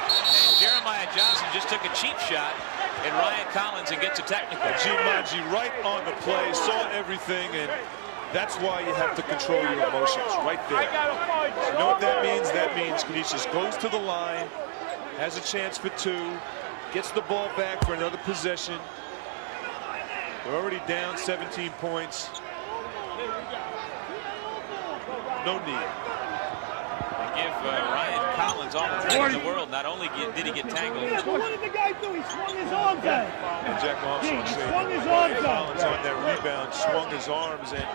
And Jeremiah Johnson just took a cheap shot at Ryan Collins and gets a technical. G-Manji right on the play, saw everything, and that's why you have to control your emotions right there. You know what that means? That means Canisius goes to the line, has a chance for 2, gets the ball back for another possession. They're already down 17 points. No need. give Ryan Collins all the credit in the world. Not only did he get tangled. Yeah, but what did the guy do? He swung his arms out. And Jack Armstrong He saying swung his arms out. Collins on that rebound, swung his arms, and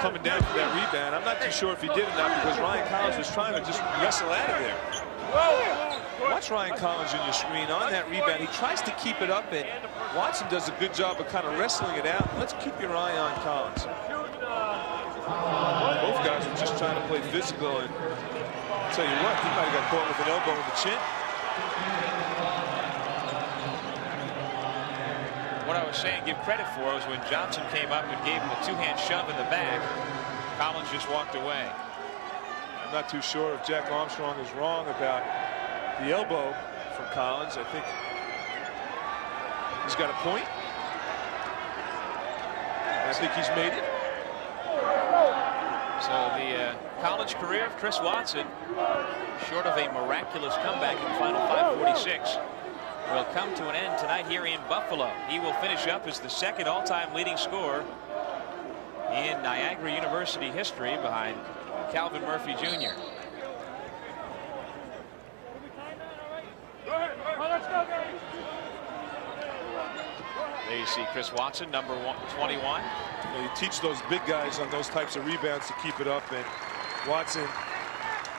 coming down from that rebound. I'm not too sure if he did or not, because Ryan Collins was trying to just wrestle out of there. Watch Ryan Collins on your screen on that rebound. He tries to keep it up, and Watson does a good job of kind of wrestling it out. Let's keep your eye on Collins. Both guys are just trying to play physical, and I'll tell you what, he might have got caught with an elbow in the chin. What I was saying, give credit for, was when Johnson came up and gave him a two-hand shove in the back, Collins just walked away. I'm not too sure if Jack Armstrong is wrong about the elbow from Collins. I think he's got a point. I think he's made it. So the college career of Chris Watson, short of a miraculous comeback in the final 5:46, will come to an end tonight here in Buffalo. He will finish up as the second all-time leading scorer in Niagara University history, behind Calvin Murphy Jr. There you see Chris Watson, number 21. Well, you teach those big guys on those types of rebounds to keep it up, and Watson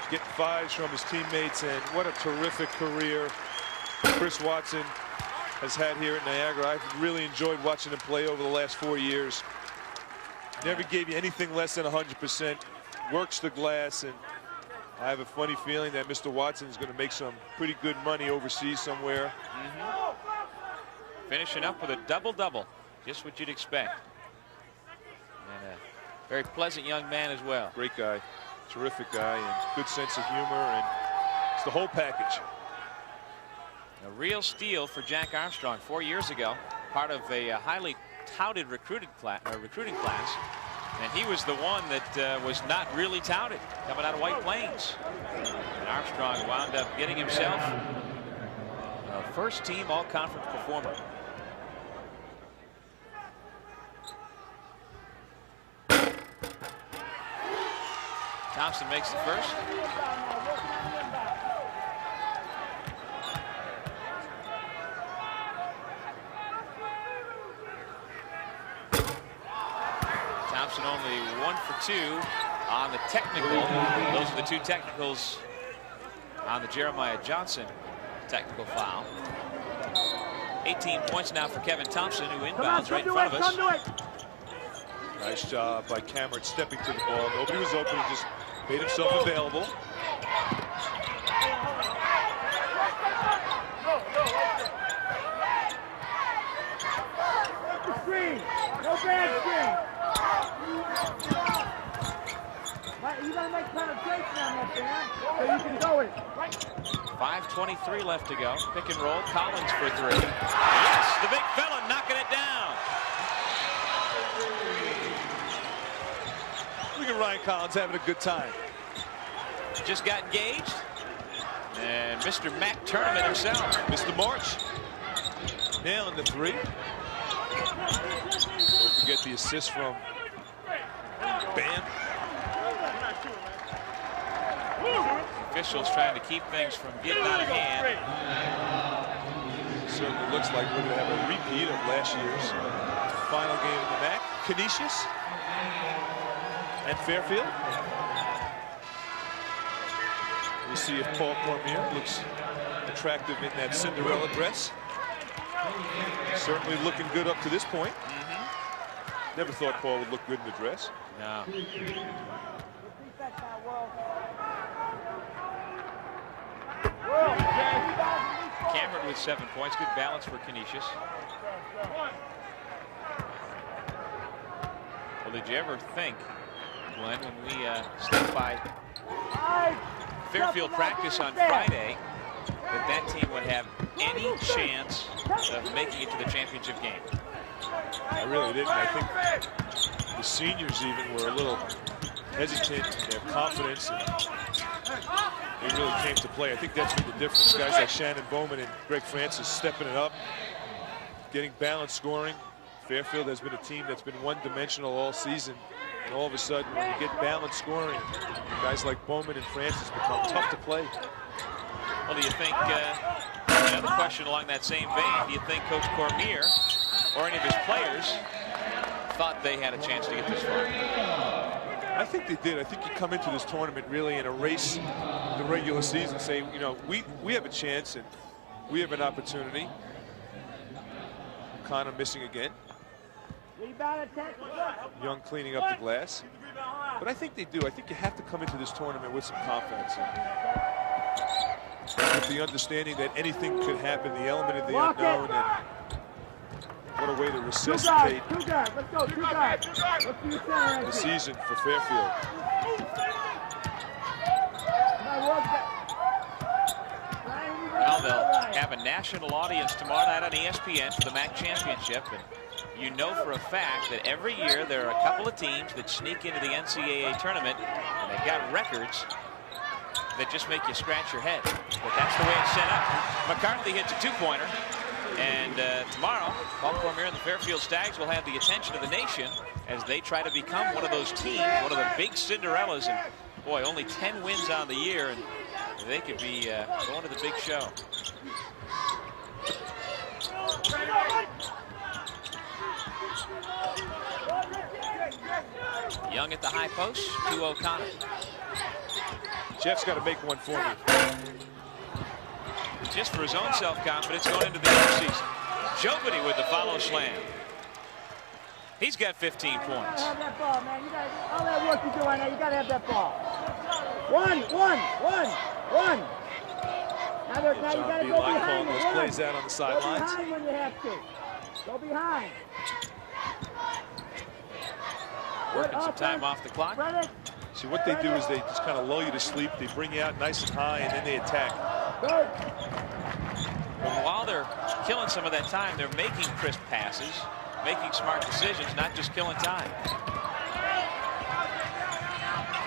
getting fives from his teammates, and what a terrific career Chris Watson has had here at Niagara. I've really enjoyed watching him play over the last 4 years. Never gave you anything less than 100%. Works the glass, and I have a funny feeling that Mr. Watson is going to make some pretty good money overseas somewhere. Finishing up with a double-double, just what you'd expect. And a very pleasant young man as well. Great guy, terrific guy, and good sense of humor, and it's the whole package. A real steal for Jack Armstrong 4 years ago, part of a highly touted recruiting class, and he was the one that was not really touted coming out of White Plains. And Armstrong wound up getting himself a first-team all-conference performer. Thompson makes the first. Thompson only 1 for 2 on the technical. Those are the 2 technicals on the Jeremiah Johnson technical foul. 18 points now for Kevin Thompson, who inbounds right in front of us. Nice job by Cameron stepping to the ball. Nobody was open. He just made himself available. Screen. No bad screen. You gotta make penetration on that, man, so you can go it. 5:23 left to go. Pick and roll. Collins for 3. Yes, the big fella knocking it down. Look at Ryan Collins having a good time. Just got engaged. And Mr. MAAC tournament himself. Mr. March nailing the 3. Don't forget the assist from Bam. Officials trying to keep things from getting out of hand. Certainly looks like we're going to have a repeat of last year's final game in the MAAC. Canisius and Fairfield. We'll see if Paul Cormier looks attractive in that Cinderella dress. Certainly looking good up to this point. Never thought Paul would look good in the dress. No. Cameron with 7 points. Good balance for Canisius. Well, did you ever think, Glenn, when we stepped by Fairfield practice on Friday, that team would have any chance of making it to the championship game? I really didn't. I think the seniors even were a little hesitant in their confidence, and they really came to play. I think that's been the difference. Guys like Shannon Bowman and Greg Francis stepping it up, getting balanced scoring. Fairfield has been a team that's been one-dimensional all season. And all of a sudden, when you get balanced scoring, guys like Bowman and Francis become tough to play. Well, do you think, another question along that same vein, do you think Coach Cormier or any of his players thought they had a chance to get this far? I think they did. I think you come into this tournament really in a race the regular season, say, you know, we have a chance and we have an opportunity. Connor missing again. Young cleaning up the glass. But I think they do. I think you have to come into this tournament with some confidence. And with the understanding that anything could happen, the element of the unknown, and what a way to resuscitate the season for Fairfield. Well, they'll have a national audience tomorrow night on ESPN for the MAAC championship. And you know for a fact that every year there are a couple of teams that sneak into the NCAA tournament, and they've got records that just make you scratch your head. But that's the way it's set up. McCarthy hits a two-pointer. And tomorrow, Paul Cormier and the Fairfield Stags will have the attention of the nation as they try to become one of those teams, one of the big Cinderellas. And boy, only 10 wins on the year, and they could be going to the big show. Young at the high post to O'Connor. Jeff's got to make one for me. Just for his own self-confidence going into the offseason. Jobity with the follow slam. He's got 15 points. Have that ball, man. You got all that work you do right now. You got to have that ball. One. Now you got to go behind. Those plays out on the sidelines. Go behind when you have to. Go behind. Working some time off the clock. See, what they do is they just kind of lull you to sleep. They bring you out nice and high, and then they attack. But while they're killing some of that time, they're making crisp passes, making smart decisions, not just killing time.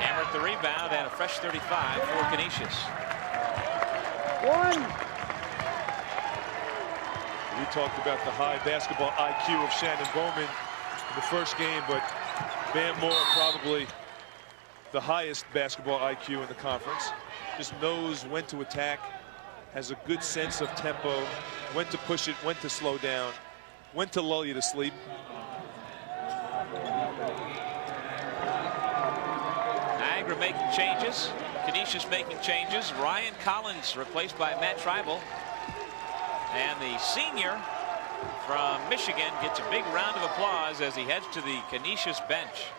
Hammer at the rebound and a fresh 35 for Canisius. We talked about the high basketball IQ of Shannon Bowman in the first game, but Bam Moore probably the highest basketball IQ in the conference. Just knows when to attack, has a good sense of tempo, when to push it, when to slow down, when to lull you to sleep. Niagara making changes, Canisius making changes. Ryan Collins replaced by Matt Tribal. And the senior from Michigan gets a big round of applause as he heads to the Canisius bench.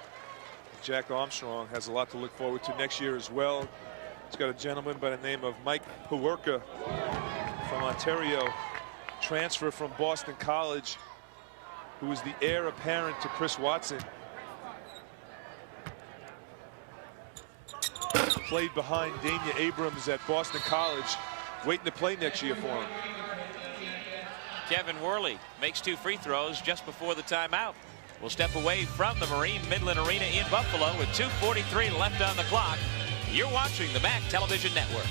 Jack Armstrong has a lot to look forward to next year as well. He's got a gentleman by the name of Mike Pawerka from Ontario, transfer from Boston College, who is the heir apparent to Chris Watson. Played behind Dania Abrams at Boston College, waiting to play next year for him. Kevin Worley makes 2 free throws just before the timeout. We'll step away from the Marine Midland Arena in Buffalo with 2:43 left on the clock. You're watching the MAAC Television Network.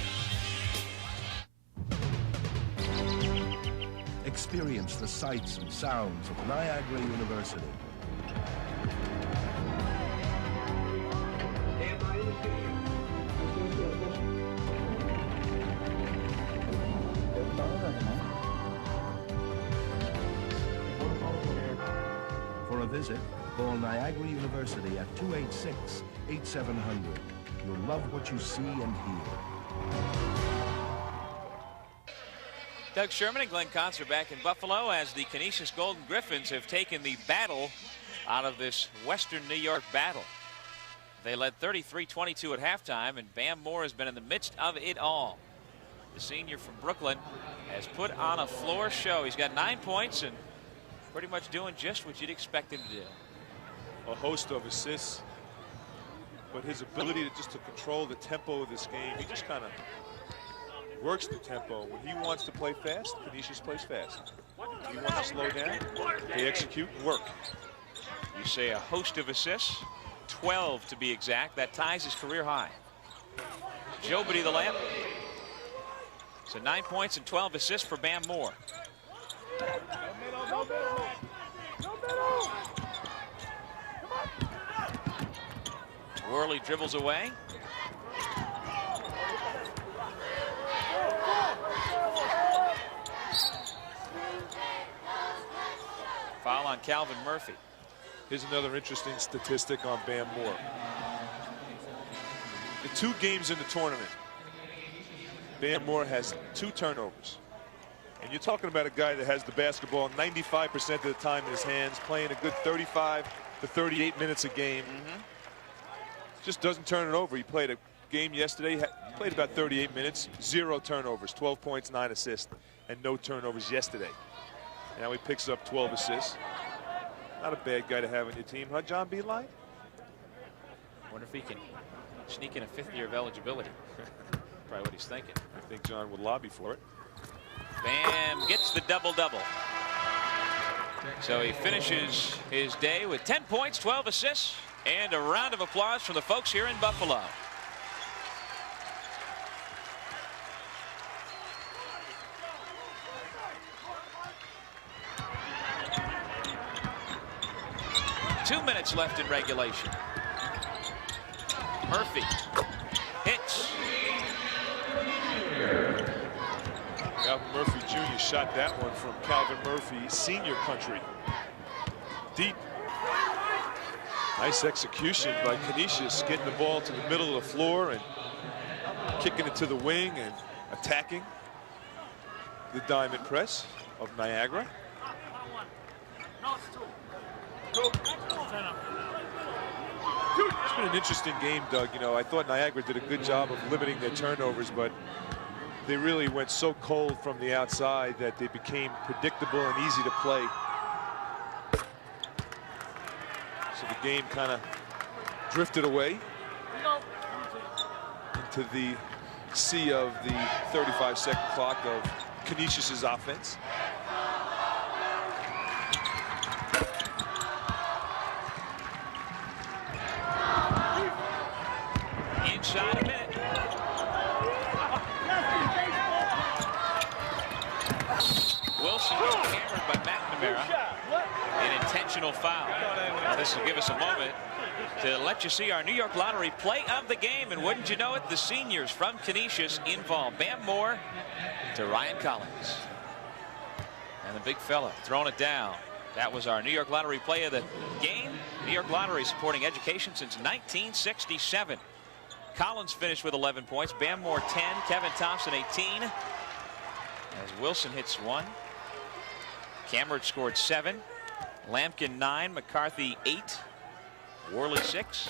Experience the sights and sounds of Niagara University. For a visit, call Niagara University at 286-8700. You'll love what you see and hear. Doug Sherman and Glenn Conser back in Buffalo as the Canisius Golden Griffins have taken the battle out of this Western New York battle. They led 33-22 at halftime, and Bam Moore has been in the midst of it all. The senior from Brooklyn has put on a floor show. He's got 9 points and pretty much doing just what you'd expect him to do. A host of assists, but his ability to control the tempo of this game, he just kind of works the tempo. When he wants to play fast, Canisius plays fast. When he wants to slow down, they execute and work. You say a host of assists, 12 to be exact. That ties his career high. Jobity the lamp. So 9 points and 12 assists for Bam Moore. Worley dribbles away. Foul on Calvin Murphy. Here's another interesting statistic on Bam Moore. The 2 games in the tournament, Bam Moore has 2 turnovers. And you're talking about a guy that has the basketball 95% of the time in his hands, playing a good 35 to 38 minutes a game. Just doesn't turn it over. He played a game yesterday, played about 38 minutes, 0 turnovers, 12 points, 9 assists, and no turnovers yesterday. Now he picks up 12 assists. Not a bad guy to have on your team, huh, John Beeline? Wonder if he can sneak in a 5th year of eligibility. Probably what he's thinking. I think John would lobby for it. Bam gets the double-double. So he finishes his day with 10 points, 12 assists, and a round of applause from the folks here in Buffalo. Two minutes left in regulation. Murphy hits. Calvin Murphy Jr. shot that one from Calvin Murphy, senior country. Deep. Nice execution by Canisius, getting the ball to the middle of the floor and kicking it to the wing and attacking the diamond press of Niagara. It's been an interesting game, Doug. You know, I thought Niagara did a good job of limiting their turnovers, but they really went so cold from the outside that they became predictable and easy to play. So the game kind of drifted away into the sea of the 35-second clock of Canisius's offense. Inside a minute. Wilson was hammered by McNamara. An intentional foul. Now this will give us a moment to let you see our New York Lottery play of the game. And wouldn't you know it, the seniors from Canisius involved. Bam Moore to Ryan Collins. And the big fella throwing it down. That was our New York Lottery play of the game. New York Lottery supporting education since 1967. Collins finished with 11 points. Bam Moore 10. Kevin Thompson 18. As Wilson hits 1. Cameron scored 7. Lampkin 9. McCarthy 8. Worley 6.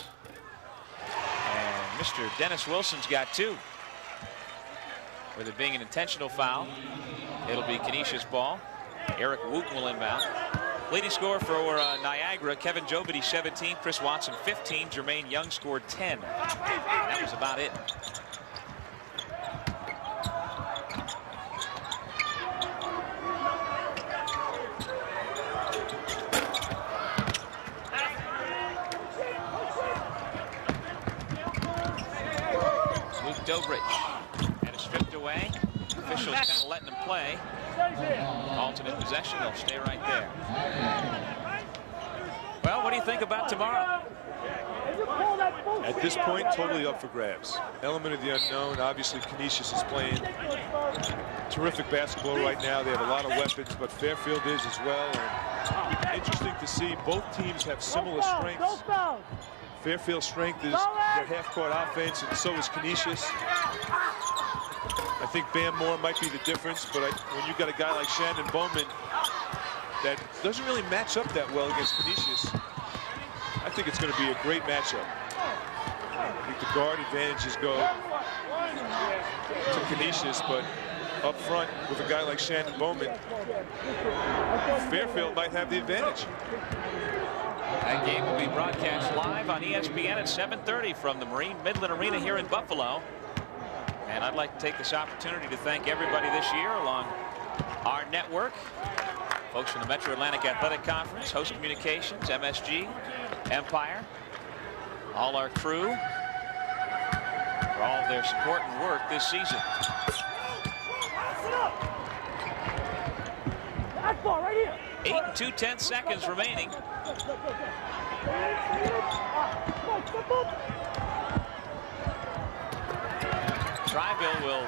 And Mr. Dennis Wilson's got 2. With it being an intentional foul, it'll be Canisius ball. Eric Woot will inbound. Leading scorer for Niagara, Kevin Jobity 17, Chris Watson 15, Jermaine Young scored 10. That was about it. Luke Dobrich had it stripped away. Officials kind of letting him play. Alternate possession, they'll stay right there. Well, what do you think about tomorrow? At this point, totally up for grabs. Element of the unknown. Obviously, Canisius is playing terrific basketball right now. They have a lot of weapons, but Fairfield is as well. And interesting to see both teams have similar strengths. Fairfield's strength is their half-court offense, and so is Canisius. I think Bam Moore might be the difference, but when you've got a guy like Shannon Bowman that doesn't really match up that well against Canisius, I think it's going to be a great matchup. I think the guard advantages go to Canisius, but up front with a guy like Shannon Bowman, Fairfield might have the advantage. That game will be broadcast live on ESPN at 7:30 from the Marine Midland Arena here in Buffalo. And I'd like to take this opportunity to thank everybody this year along our network. Folks from the Metro Atlantic Athletic Conference, Host Communications, MSG, Empire, all our crew for all of their support and work this season. 8 and 2/10 seconds remaining. Tryville will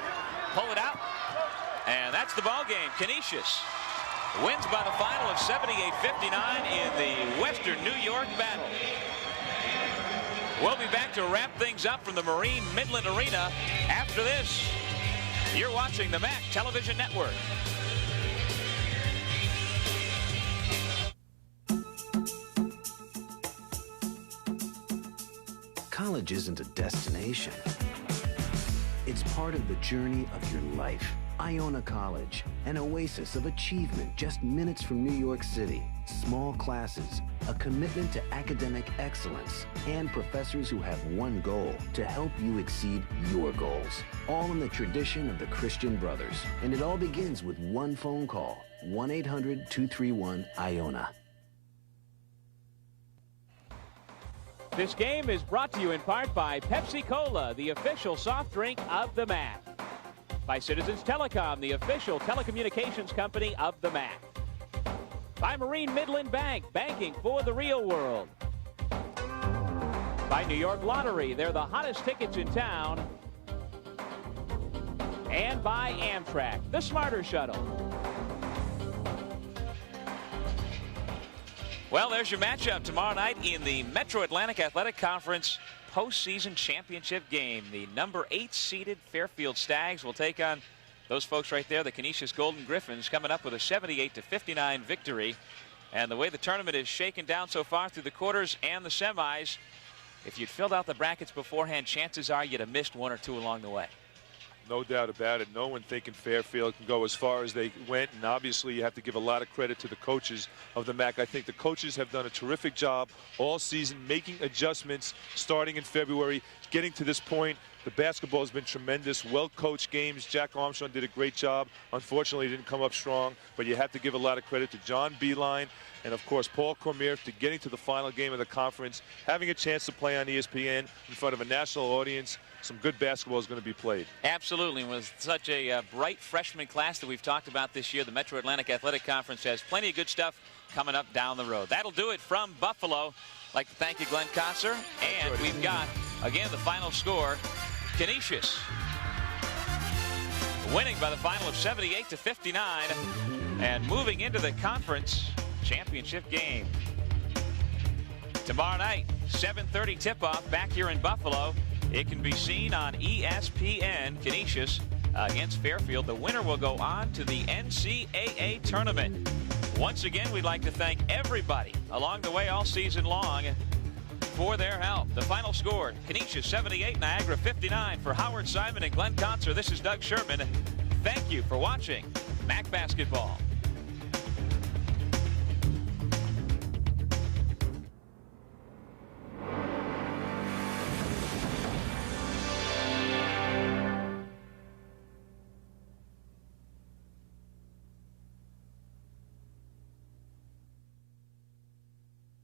pull it out. And that's the ball game. Canisius wins by the final of 78-59 in the Western New York battle. We'll be back to wrap things up from the Marine Midland Arena after this. You're watching the MAAC Television Network. College isn't a destination. It's part of the journey of your life. Iona College, an oasis of achievement just minutes from New York City. Small classes, a commitment to academic excellence, and professors who have one goal, to help you exceed your goals. All in the tradition of the Christian Brothers. And it all begins with one phone call, 1-800-231-IONA. This game is brought to you in part by Pepsi-Cola, the official soft drink of the MAAC. By Citizens Telecom, the official telecommunications company of the MAAC. By Marine Midland Bank, banking for the real world. By New York Lottery, they're the hottest tickets in town. And by Amtrak, the smarter shuttle. Well, there's your matchup tomorrow night in the Metro Atlantic Athletic Conference postseason championship game. The number 8 seeded Fairfield Stags will take on those folks right there, the Canisius Golden Griffins, coming up with a 78-59 victory. And the way the tournament is shaken down so far through the quarters and the semis, if you'd filled out the brackets beforehand, chances are you'd have missed one or two along the way. No doubt about it. No one thinking Fairfield can go as far as they went, and obviously you have to give a lot of credit to the coaches of the MAAC. I think the coaches have done a terrific job all season, making adjustments starting in February, getting to this point. The basketball has been tremendous, well-coached games. Jack Armstrong did a great job. Unfortunately, he didn't come up strong, but you have to give a lot of credit to John Beeline and, of course, Paul Cormier to getting to the final game of the conference, having a chance to play on ESPN in front of a national audience. Some good basketball is going to be played. Absolutely. With such a bright freshman class that we've talked about this year, the Metro Atlantic Athletic Conference has plenty of good stuff coming up down the road. That'll do it from Buffalo. I'd like to thank you, Glenn Kosser. And we've got, again, the final score. Canisius winning by the final of 78-59 and moving into the conference championship game. Tomorrow night, 7:30 tip-off back here in Buffalo. It can be seen on ESPN. Canisius against Fairfield. The winner will go on to the NCAA tournament. Once again, we'd like to thank everybody along the way all season long for their help. The final score, Canisius 78, Niagara 59. For Howard Simon and Glenn Kotzer, this is Doug Sherman. Thank you for watching MAAC Basketball.